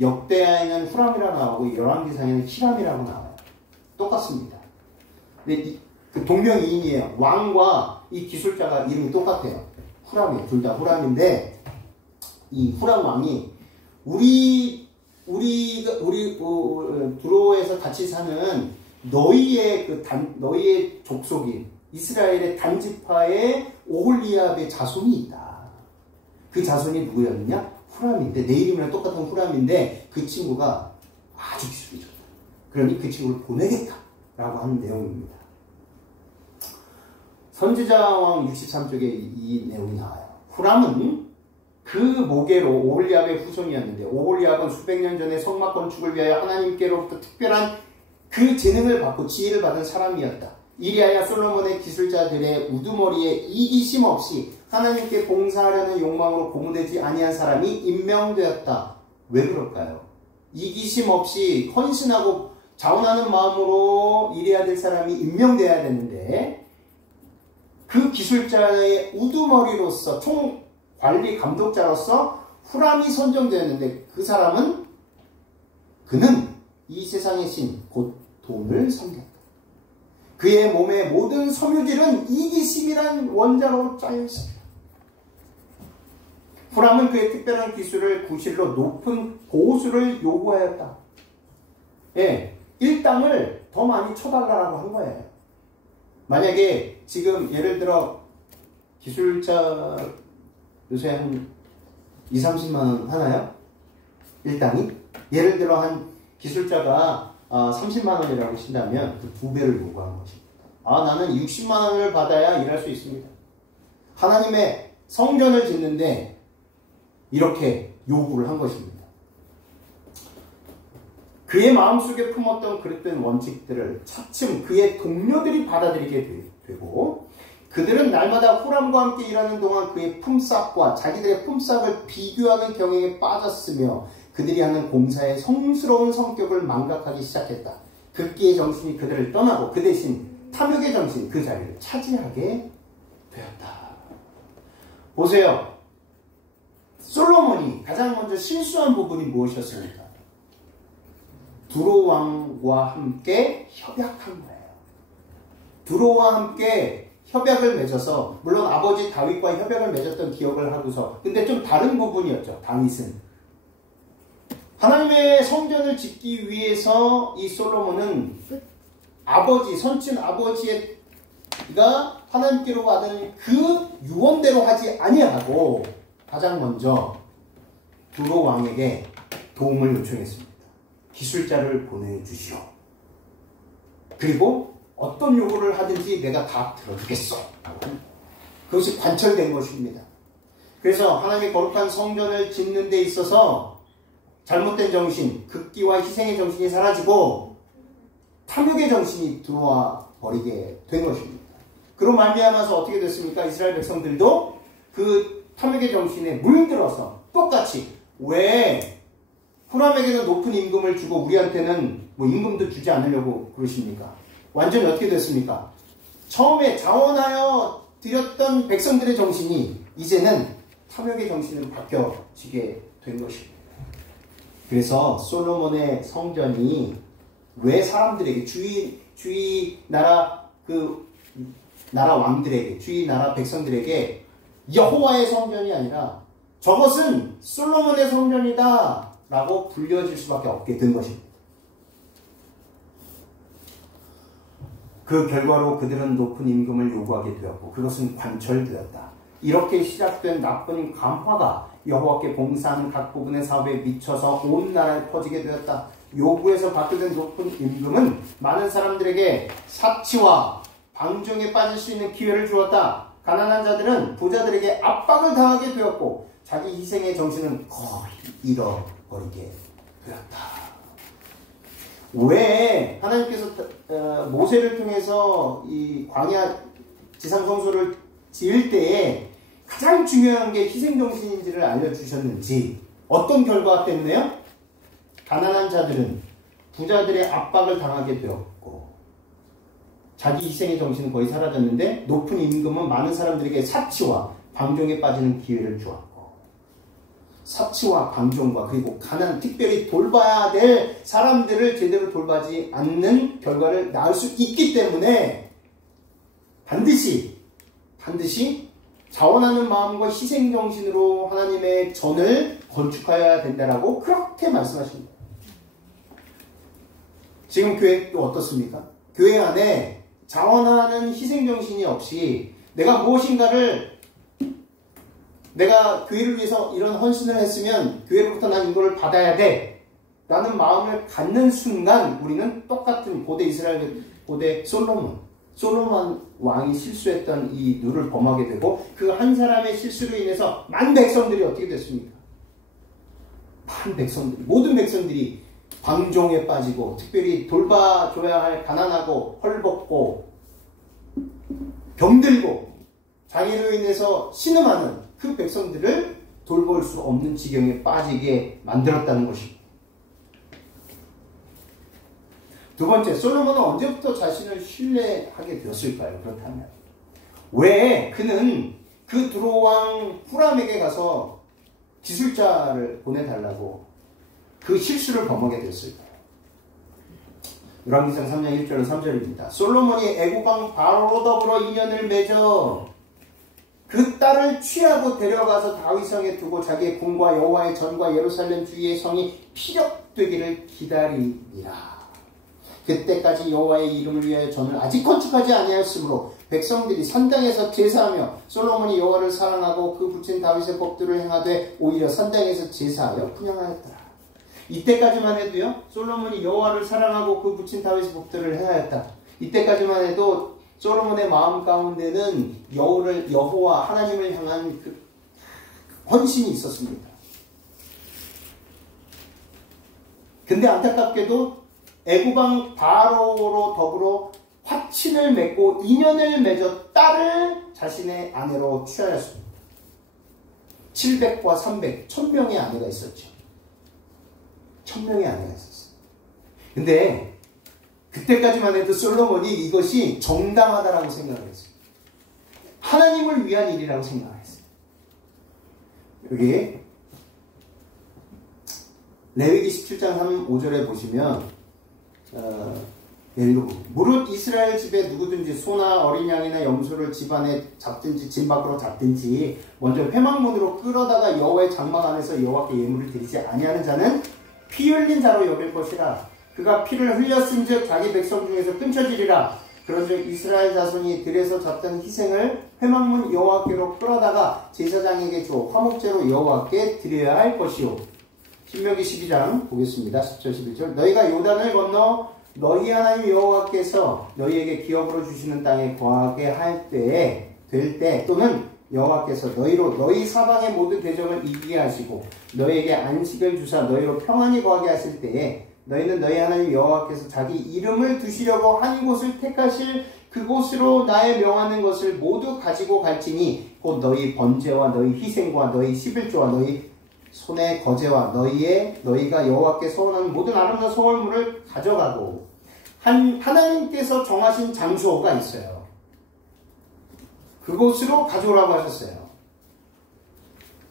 역대하에는 후람이라고 나오고 열왕기상에는 히람이라고 나와요. 똑같습니다. 근데 그 동명이인이에요. 왕과 이 기술자가 이름이 똑같아요. 후람이에요. 둘 다 후람인데 이 후람 왕이 우리 두로에서 같이 사는 너희의 족속인 이스라엘의 단지파의 오홀리압의 자손이 있다. 그 자손이 누구였느냐? 후람인데 내 이름이랑 똑같은 후람인데 그 친구가 아주 기술이 좋다. 그러니 그 친구를 보내겠다라고 하는 내용입니다. 선지자왕 63쪽에 이 내용이 나와요. 후람은 그 모계로 오홀리압의 후손이었는데 오홀리압은 수백 년 전에 성막 건축을 위하여 하나님께로부터 특별한 그 재능을 받고 지혜를 받은 사람이었다. 이리하여 솔로몬의 기술자들의 우두머리에 이기심 없이 하나님께 봉사하려는 욕망으로 고무되지 아니한 사람이 임명되었다. 왜 그럴까요? 이기심 없이 헌신하고 자원하는 마음으로 일해야 될 사람이 임명돼야 되는데 그 기술자의 우두머리로서 총관리 감독자로서 후람이 선정되었는데 그 사람은 그는 이 세상의 신 곧 돈을 섬겼다. 그의 몸의 모든 섬유질은 이기심이란 원자로 짜여 있습니다. 후람은 그의 특별한 기술을 구실로 높은 보수를 요구하였다. 일당을 더 많이 쳐달라고 한 거예요. 만약에 지금 예를 들어 기술자 요새 한 2, 30만 원 하나요? 일당이? 예를 들어 한 기술자가 30만 원이라고 친다면 그 2배를 요구하는 것입니다. 나는 60만 원을 받아야 일할 수 있습니다. 하나님의 성전을 짓는데 이렇게 요구를 한 것입니다. 그의 마음속에 품었던 그랬던 원칙들을 차츰 그의 동료들이 받아들이게 되고 그들은 날마다 후람과 함께 일하는 동안 그의 품삯과 자기들의 품삯을 비교하는 경향에 빠졌으며 그들이 하는 공사의 성스러운 성격을 망각하기 시작했다. 극기의 정신이 그들을 떠나고 그 대신 탐욕의 정신이 그 자리를 차지하게 되었다. 보세요. 솔로몬이 가장 먼저 실수한 부분이 무엇이었습니까? 두로 왕과 함께 협약한 거예요. 두로와 함께 협약을 맺어서 물론 아버지 다윗과 협약을 맺었던 기억을 하고서 근데 좀 다른 부분이었죠. 다윗은 하나님의 성전을 짓기 위해서 이 솔로몬은 선친 아버지가 하나님께로 받은 그 유언대로 하지 아니하고 가장 먼저 두로 왕에게 도움을 요청했습니다. 기술자를 보내주시오. 그리고 어떤 요구를 하든지 내가 다 들어주겠어. 그것이 관철된 것입니다. 그래서 하나님의 거룩한 성전을 짓는 데 있어서 잘못된 정신, 극기와 희생의 정신이 사라지고 탐욕의 정신이 들어와 버리게 된 것입니다. 그로 말미암아서 어떻게 됐습니까? 이스라엘 백성들도 그 탐욕의 정신에 물들어서 똑같이 왜 후람에게는 높은 임금을 주고 우리한테는 뭐 임금도 주지 않으려고 그러십니까? 완전히 어떻게 됐습니까? 처음에 자원하여 드렸던 백성들의 정신이 이제는 탐욕의 정신으로 바뀌어지게 된 것입니다. 그래서 솔로몬의 성전이 왜 사람들에게 주위 나라 나라 왕들에게 주위 나라 백성들에게 여호와의 성전이 아니라 저것은 솔로몬의 성전이다 라고 불려질 수밖에 없게 된 것입니다. 그 결과로 그들은 높은 임금을 요구하게 되었고 그것은 관철되었다. 이렇게 시작된 나쁜 감화가 여호와께 봉사하는 각 부분의 사업에 미쳐서 온 나라에 퍼지게 되었다. 요구에서 받게 된 높은 임금은 많은 사람들에게 사치와 방종에 빠질 수 있는 기회를 주었다. 가난한 자들은 부자들에게 압박을 당하게 되었고 자기 희생의 정신은 거의 잃어버리게 되었다. 왜 하나님께서 모세를 통해서 이 광야 지상성소를 지을 때에 가장 중요한 게 희생정신인지를 알려주셨는지, 어떤 결과 때문에요? 가난한 자들은 부자들의 압박을 당하게 되었고 자기 희생의 정신은 거의 사라졌는데 높은 임금은 많은 사람들에게 사치와 방종에 빠지는 기회를 주었고 사치와 방종과 그리고 가난, 특별히 돌봐야 될 사람들을 제대로 돌보지 않는 결과를 낳을 수 있기 때문에 반드시 자원하는 마음과 희생정신으로 하나님의 전을 건축하여야 된다라고 그렇게 말씀하십니다. 지금 교회 또 어떻습니까? 교회 안에 자원하는 희생정신이 없이 내가 무엇인가를 내가 교회를 위해서 이런 헌신을 했으면 교회로부터 난 이거를 받아야 돼 라는 마음을 갖는 순간 우리는 똑같은 고대 이스라엘 고대 솔로몬 왕이 실수했던 이 누를 범하게 되고 그 한 사람의 실수로 인해서 만 백성들이 어떻게 됐습니까? 모든 백성들이 방종에 빠지고 특별히 돌봐줘야 할 가난하고 헐벗고 병들고 장애로 인해서 신음하는 그 백성들을 돌볼 수 없는 지경에 빠지게 만들었다는 것입니다. 두 번째, 솔로몬은 언제부터 자신을 신뢰하게 되었을까요? 그렇다면 왜 그는 그 두로왕 후람에게 가서 기술자를 보내달라고 그 실수를 범하게 됐을까요? 열왕기상 3장 1절로 3절입니다. 솔로몬이 애국왕 바로로 더불어 인연을 맺어 그 딸을 취하고 데려가서 다윗성에 두고 자기의 궁과 여호와의 전과 예루살렘 주위의 성이 피력되기를 기다리니라. 그때까지 여호와의 이름을 위하여 전을 아직 건축하지 아니하였으므로 백성들이 산당에서 제사하며 솔로몬이 여호와를 사랑하고 그 붙인 다윗의 법들을 행하되 오히려 산당에서 제사하여 분향하였더라. 이때까지만 해도요, 솔로몬이 여호와를 사랑하고 그 붙인 다윗의 법들을 행하였다. 이때까지만 해도 솔로몬의 마음 가운데는 여호와 하나님을 향한 그 헌신이 있었습니다. 근데 안타깝게도 애국왕 바로로 더불어 화친을 맺고 인연을 맺어 딸을 자신의 아내로 취하였습니다. 700과 300, 1000명의 아내가 있었죠. 1000명의 아내가 있었어요. 근데 그때까지만 해도 솔로몬이 이것이 정당하다라고 생각을 했어요. 하나님을 위한 일이라고 생각을 했어요. 여기 레위기 17장 3, 5절에 보시면 무릇 이스라엘 집에 누구든지 소나 어린 양이나 염소를 집 안에 잡든지 집 밖으로 잡든지 먼저 회막문으로 끌어다가 여호와의 장막 안에서 여호와께 예물을 드리지 아니하는 자는 피 흘린 자로 여길 것이라. 그가 피를 흘렸은즉 자기 백성 중에서 끊쳐지리라. 그런즉 이스라엘 자손이 들에서 잡던 희생을 회막문 여호와께로 끌어다가 제사장에게 주어 화목제로 여호와께 드려야 할 것이요. 신명기 12장 보겠습니다. 10절 11절. 너희가 요단을 건너 너희 하나님 여호와께서 너희에게 기업으로 주시는 땅에 거하게 할 때에 될 때 또는 여호와께서 너희로 너희 사방의 모든 대적을 이기게 하시고 너희에게 안식을 주사 너희로 평안히 거하게 하실 때에 너희는 너희 하나님 여호와께서 자기 이름을 두시려고 한 곳을 택하실 그곳으로 나의 명하는 것을 모두 가지고 갈지니 곧 너희 번제와 너희 희생과 너희 11조와 너희 손의 거제와 너희가 여호와께 서원하는 모든 아름다운 소원물을 가져가고 하나님께서 정하신 장소가 있어요. 그곳으로 가져오라고 하셨어요.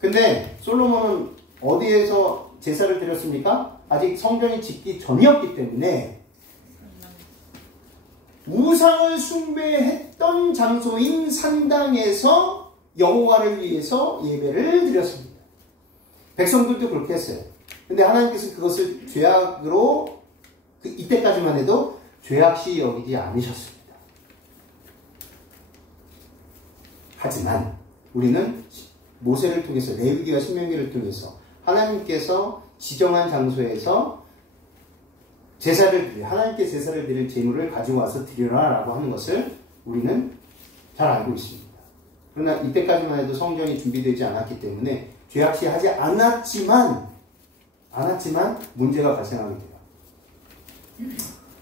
근데 솔로몬은 어디에서 제사를 드렸습니까? 아직 성전이 짓기 전이었기 때문에 우상을 숭배했던 장소인 산당에서 여호와를 위해서 예배를 드렸습니다. 백성들도 그렇게 했어요. 근데 하나님께서 그것을 죄악으로 이때까지만 해도 죄악시 여기지 않으셨습니다. 하지만 우리는 모세를 통해서 레위기와 신명기를 통해서 하나님께서 지정한 장소에서 하나님께 제사를 드릴 제물을 가지고 와서 드리라 라고 하는 것을 우리는 잘 알고 있습니다. 그러나 이때까지만 해도 성전이 준비되지 않았기 때문에 죄악시 하지 않았지만 문제가 발생하게 돼요.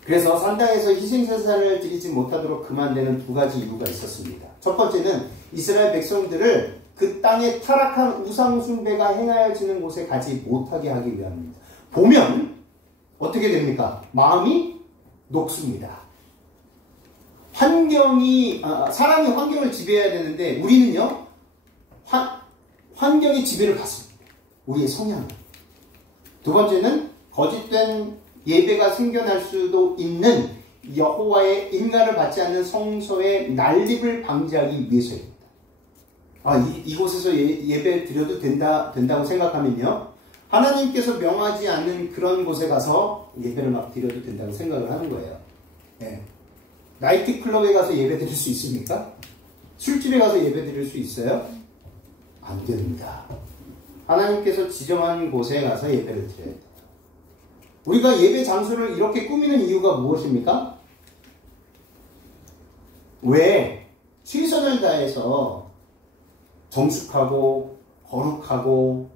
그래서 산당에서 희생제사를 드리지 못하도록 금한되는 두 가지 이유가 있었습니다. 첫 번째는 이스라엘 백성들을 그 땅에 타락한 우상숭배가 행하여지는 곳에 가지 못하게 하기 위함입니다. 보면 어떻게 됩니까? 마음이 녹습니다. 사람이 환경을 지배해야 되는데 우리는요 환경이 지배를 받습니다. 우리의 성향. 두 번째는 거짓된 예배가 생겨날 수도 있는 여호와의 인가를 받지 않는 성소의 난립을 방지하기 위해서입니다. 이곳에서 예배 드려도 된다고 생각하면요. 하나님께서 명하지 않는 그런 곳에 가서 예배를 막 드려도 된다고 생각을 하는 거예요. 네. 나이트클럽에 가서 예배 드릴 수 있습니까? 술집에 가서 예배 드릴 수 있어요? 안 됩니다. 하나님께서 지정한 곳에 가서 예배를 드려야 돼요. 우리가 예배 장소를 이렇게 꾸미는 이유가 무엇입니까? 왜 최선을 다해서 정숙하고 거룩하고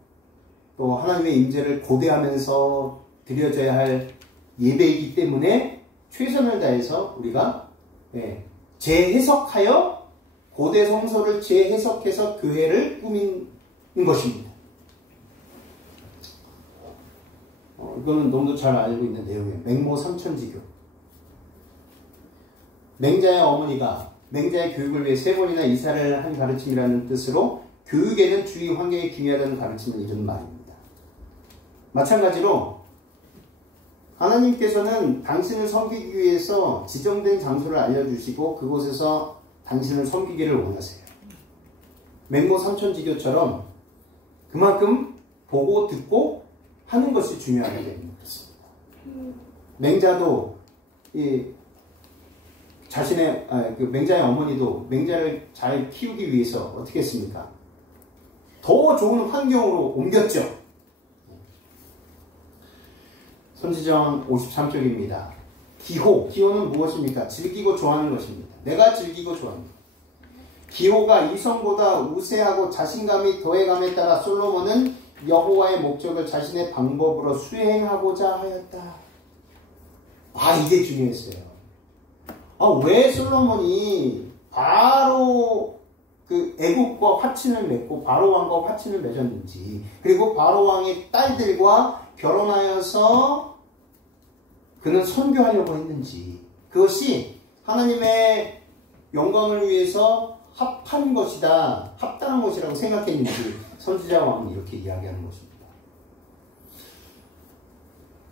또 하나님의 임재를 고대하면서 드려져야 할 예배이기 때문에 최선을 다해서 우리가 재해석하여 고대 성소를 재해석해서 교회를 꾸미는 것입니다. 이거는 너무도 잘 알고 있는 내용이에요. 맹모 삼천지교. 맹자의 어머니가 맹자의 교육을 위해 3번이나 이사를 한 가르침이라는 뜻으로 교육에는 주의 환경이 중요하다는 가르침을 이루는 말입니다. 마찬가지로 하나님께서는 당신을 섬기기 위해서 지정된 장소를 알려주시고 그곳에서 당신을 섬기기를 원하세요. 맹모 삼천지교처럼 그만큼 보고 듣고 하는 것이 중요하기 때문에 그렇습니다. 맹자도 맹자의 어머니도 맹자를 잘 키우기 위해서 어떻게 했습니까? 더 좋은 환경으로 옮겼죠. 선지전 53쪽입니다. 기호는 무엇입니까? 즐기고 좋아하는 것입니다. 내가 즐기고 좋아합니다. 기호가 이성보다 우세하고 자신감이 더해감에 따라 솔로몬은 여호와의 목적을 자신의 방법으로 수행하고자 하였다. 이게 중요했어요. 왜 솔로몬이 바로 애국과 화친을 맺고 바로 왕과 화친을 맺었는지, 그리고 바로 왕의 딸들과 결혼하여서 그는 선교하려고 했는지, 그것이 하나님의 영광을 위해서 합한 것이다, 합당한 것이라고 생각했는지 선지자 왕은 이렇게 이야기하는 것입니다.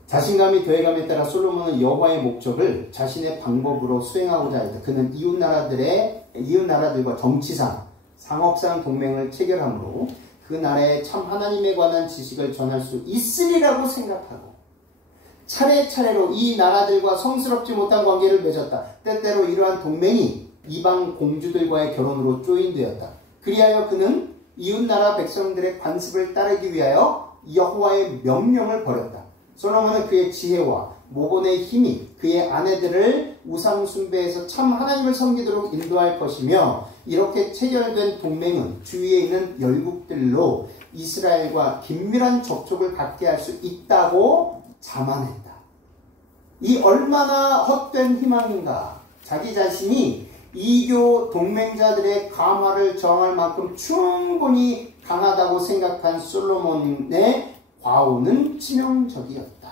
자신감이 더해감에 따라 솔로몬은 여호와의 목적을 자신의 방법으로 수행하고자 했다. 그는 이웃 나라들과 정치상, 상업상 동맹을 체결함으로 그 나라에 참 하나님에 관한 지식을 전할 수 있으리라고 생각하고 차례차례로 이 나라들과 성스럽지 못한 관계를 맺었다. 때때로 이러한 동맹이 이방 공주들과의 결혼으로 조인되었다. 그리하여 그는 이웃나라 백성들의 관습을 따르기 위하여 여호와의 명령을 버렸다. 솔로몬은 그의 지혜와 모본의 힘이 그의 아내들을 우상 숭배에서 참 하나님을 섬기도록 인도할 것이며, 이렇게 체결된 동맹은 주위에 있는 열국들로 이스라엘과 긴밀한 접촉을 갖게 할 수 있다고 자만했다. 이 얼마나 헛된 희망인가. 자기 자신이 이교 동맹자들의 감화를 저항할 만큼 충분히 강하다고 생각한 솔로몬의 과오는 치명적이었다.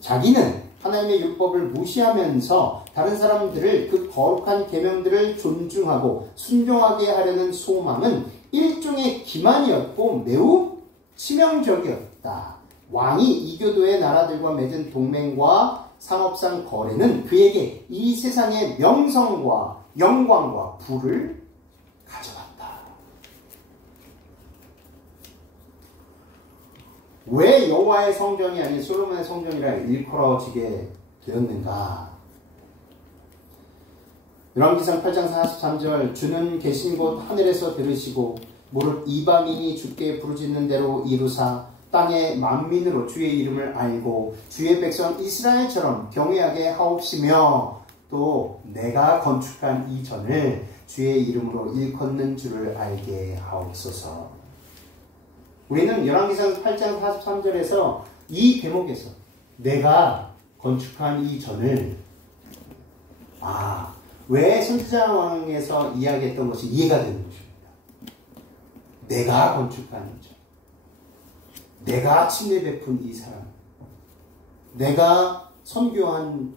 자기는 하나님의 율법을 무시하면서 다른 사람들을 그 거룩한 계명들을 존중하고 순종하게 하려는 소망은 일종의 기만이었고 매우 치명적이었다. 왕이 이교도의 나라들과 맺은 동맹과 상업상 거래는 그에게 이 세상의 명성과 영광과 부를 가져왔다. 왜 여호와의 성전이 아닌 솔로몬의 성전이라 일컬어지게 되었는가? 열왕기상 8장 43절, 주는 계신 곳 하늘에서 들으시고 무릇 이방인이 주께 부르짖는 대로 이루사 땅의 만민으로 주의 이름을 알고 주의 백성 이스라엘처럼 경외하게 하옵시며, 또 내가 건축한 이 전을 주의 이름으로 일컫는 줄을 알게 하옵소서. 우리는 열왕기상 8장 43절에서 이 대목에서 내가 건축한 이 전을, 왜 선지자왕에서 이야기했던 것이 이해가 되는 것입니다. 내가 건축한 이 전, 내가 침례 베푼 이 사람, 내가 선교한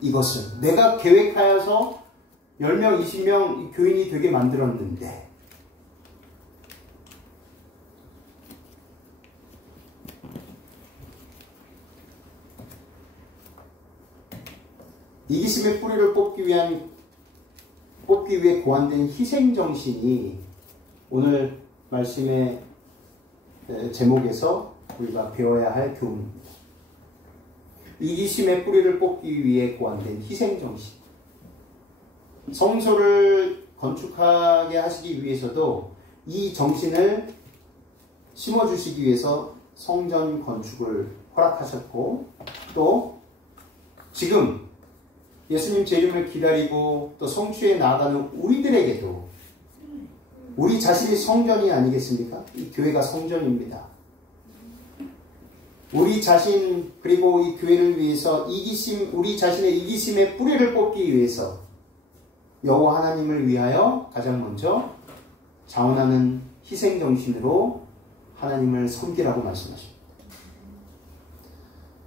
이것을 내가 계획하여서 10명, 20명 교인이 되게 만들었는데, 이기심의 뿌리를 뽑기 위해 고안된 희생정신이 오늘 말씀의 제목에서 우리가 배워야 할 교훈입니다. 이기심의 뿌리를 뽑기 위해 고안된 희생정신. 성소를 건축하게 하시기 위해서도 이 정신을 심어주시기 위해서 성전 건축을 허락하셨고, 또 지금 예수님 재림을 기다리고 또 성취에 나아가는 우리들에게도 우리 자신이 성전이 아니겠습니까? 이 교회가 성전입니다. 우리 자신 그리고 이 교회를 위해서 우리 자신의 이기심의 뿌리를 뽑기 위해서 여호와 하나님을 위하여 가장 먼저 자원하는 희생정신으로 하나님을 섬기라고 말씀하십니다.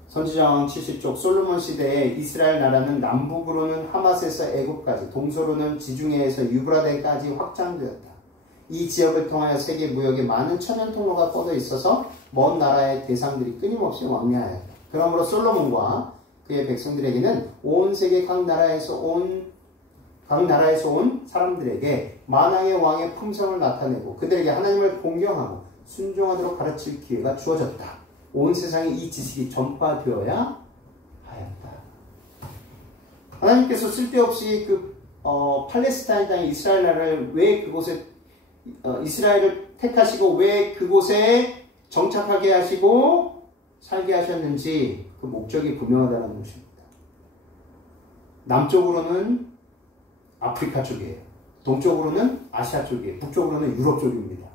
선지자왕 70쪽, 솔로몬 시대에 이스라엘 나라는 남북으로는 하맛에서 애굽까지, 동서로는 지중해에서 유브라데까지 확장되었다. 이 지역을 통하여 세계 무역에 많은 천연 통로가 뻗어 있어서 먼 나라의 대상들이 끊임없이 왕래하였다. 그러므로 솔로몬과 그의 백성들에게는 온 세계 각 나라에서 온 사람들에게 만왕의 왕의 품성을 나타내고 그들에게 하나님을 공경하고 순종하도록 가르칠 기회가 주어졌다. 온 세상에 이 지식이 전파되어야 하였다. 하나님께서 쓸데없이 팔레스타인 땅 이스라엘 나라를 왜 그곳에 이스라엘을 택하시고 왜 그곳에 정착하게 하시고 살게 하셨는지 그 목적이 분명하다는 것입니다. 남쪽으로는 아프리카 쪽이에요. 동쪽으로는 아시아 쪽이에요. 북쪽으로는 유럽 쪽입니다.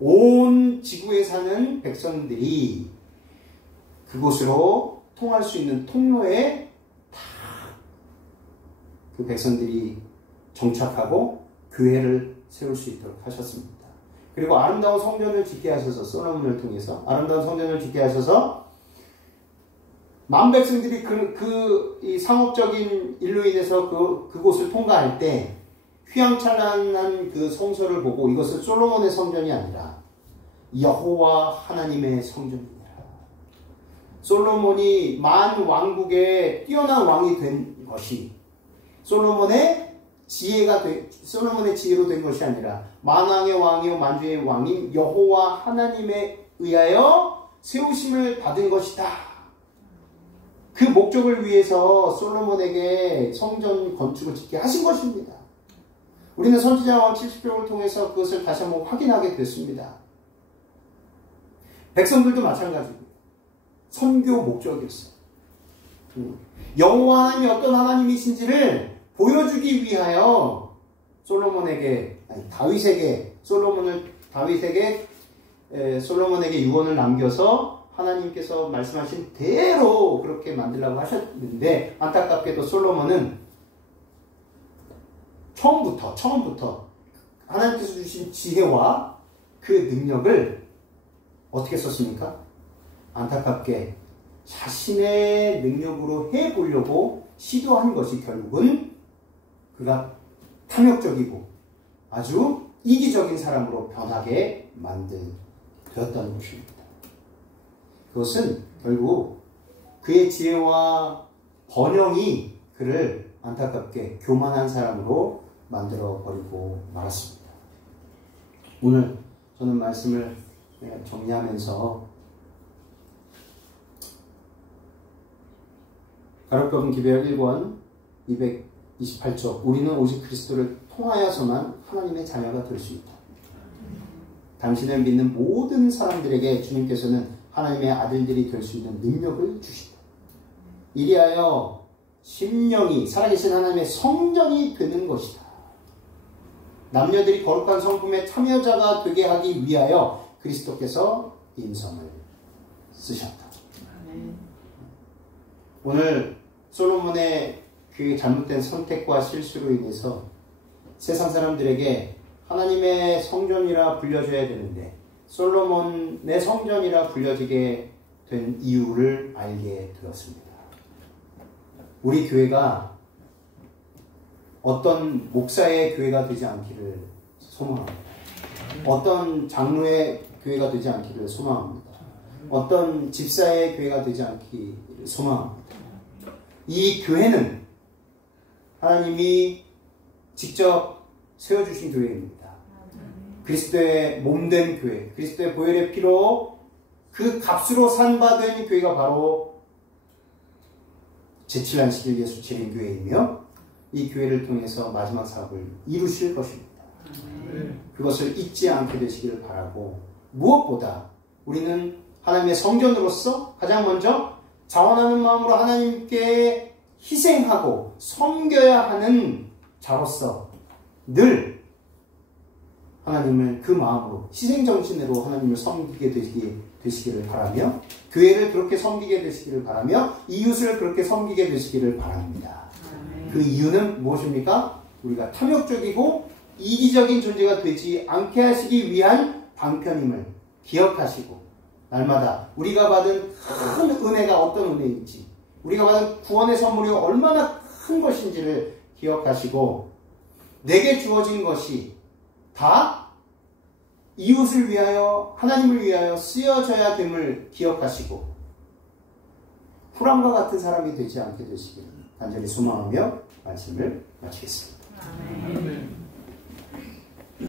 온 지구에 사는 백성들이 그곳으로 통할 수 있는 통로에 다 그 백성들이 정착하고 교회를 세울 수 있도록 하셨습니다. 그리고 아름다운 성전을 짓게 하셔서, 솔로몬을 통해서 아름다운 성전을 짓게 하셔서 만 백성들이 이 상업적인 일로 인해서 그곳을 통과할 때 휘황찬란한 그 성소를 보고 이것은 솔로몬의 성전이 아니라 여호와 하나님의 성전이니라. 솔로몬이 만 왕국에 뛰어난 왕이 된 것이 솔로몬의 지혜로 된 것이 아니라 만왕의 왕이요 만주의 왕인 여호와 하나님에 의하여 세우심을 받은 것이다 그 목적을 위해서 솔로몬에게 성전 건축을 짓게 하신 것입니다. 우리는 선지자왕 70병을 통해서 그것을 다시 한번 확인하게 됐습니다. 백성들도 마찬가지고 선교 목적이었어요. 여호와 하나님이 어떤 하나님이신지를 보여주기 위하여 솔로몬에게 유언을 남겨서 하나님께서 말씀하신 대로 그렇게 만들라고 하셨는데, 안타깝게도 솔로몬은 처음부터 하나님께서 주신 지혜와 그 능력을 어떻게 썼습니까? 안타깝게 자신의 능력으로 해보려고 시도한 것이 결국은 그가 탐욕적이고 아주 이기적인 사람으로 변하게 되었다는 것입니다. 그것은 결국 그의 지혜와 번영이 그를 안타깝게 교만한 사람으로 만들어버리고 말았습니다. 오늘 저는 말씀을 정리하면서 가롯법은 기배역 1권 228쪽, 우리는 오직 그리스도를 통하여서만 하나님의 자녀가 될 수 있다. 당신을 믿는 모든 사람들에게 주님께서는 하나님의 아들들이 될 수 있는 능력을 주신다. 이리하여 심령이 살아계신 하나님의 성전이 되는 것이다. 남녀들이 거룩한 성품의 참여자가 되게 하기 위하여 그리스도께서 인성을 쓰셨다. 오늘 솔로몬의 그 잘못된 선택과 실수로 인해서 세상 사람들에게 하나님의 성전이라 불려져야 되는데 솔로몬의 성전이라 불려지게 된 이유를 알게 되었습니다. 우리 교회가 어떤 목사의 교회가 되지 않기를 소망합니다. 어떤 장로의 교회가 되지 않기를 소망합니다. 어떤 집사의 교회가 되지 않기를 소망합니다. 이 교회는 하나님이 직접 세워주신 교회입니다. 그리스도의 몸된 교회, 그리스도의 보혈의 피로 그 값으로 산받은 교회가 바로 제7안식일 예수 재림교회이며 이 교회를 통해서 마지막 사업을 이루실 것입니다. 그것을 잊지 않게 되시기를 바라고, 무엇보다 우리는 하나님의 성전으로서 가장 먼저 자원하는 마음으로 하나님께 희생하고 섬겨야 하는 자로서 늘 하나님을 그 마음으로 희생정신으로 하나님을 섬기게 되시기를 바라며, 교회를 그렇게 섬기게 되시기를 바라며, 이웃을 그렇게 섬기게 되시기를 바랍니다. 그 이유는 무엇입니까? 우리가 탐욕적이고 이기적인 존재가 되지 않게 하시기 위한 방편임을 기억하시고, 날마다 우리가 받은 큰 은혜가 어떤 은혜인지, 우리가 받은 구원의 선물이 얼마나 큰 것인지를 기억하시고, 내게 주어진 것이 다 이웃을 위하여, 하나님을 위하여 쓰여져야 됨을 기억하시고, 후람과 같은 사람이 되지 않게 되시기를 간절히 소망하며 말씀을 마치겠습니다. 아멘.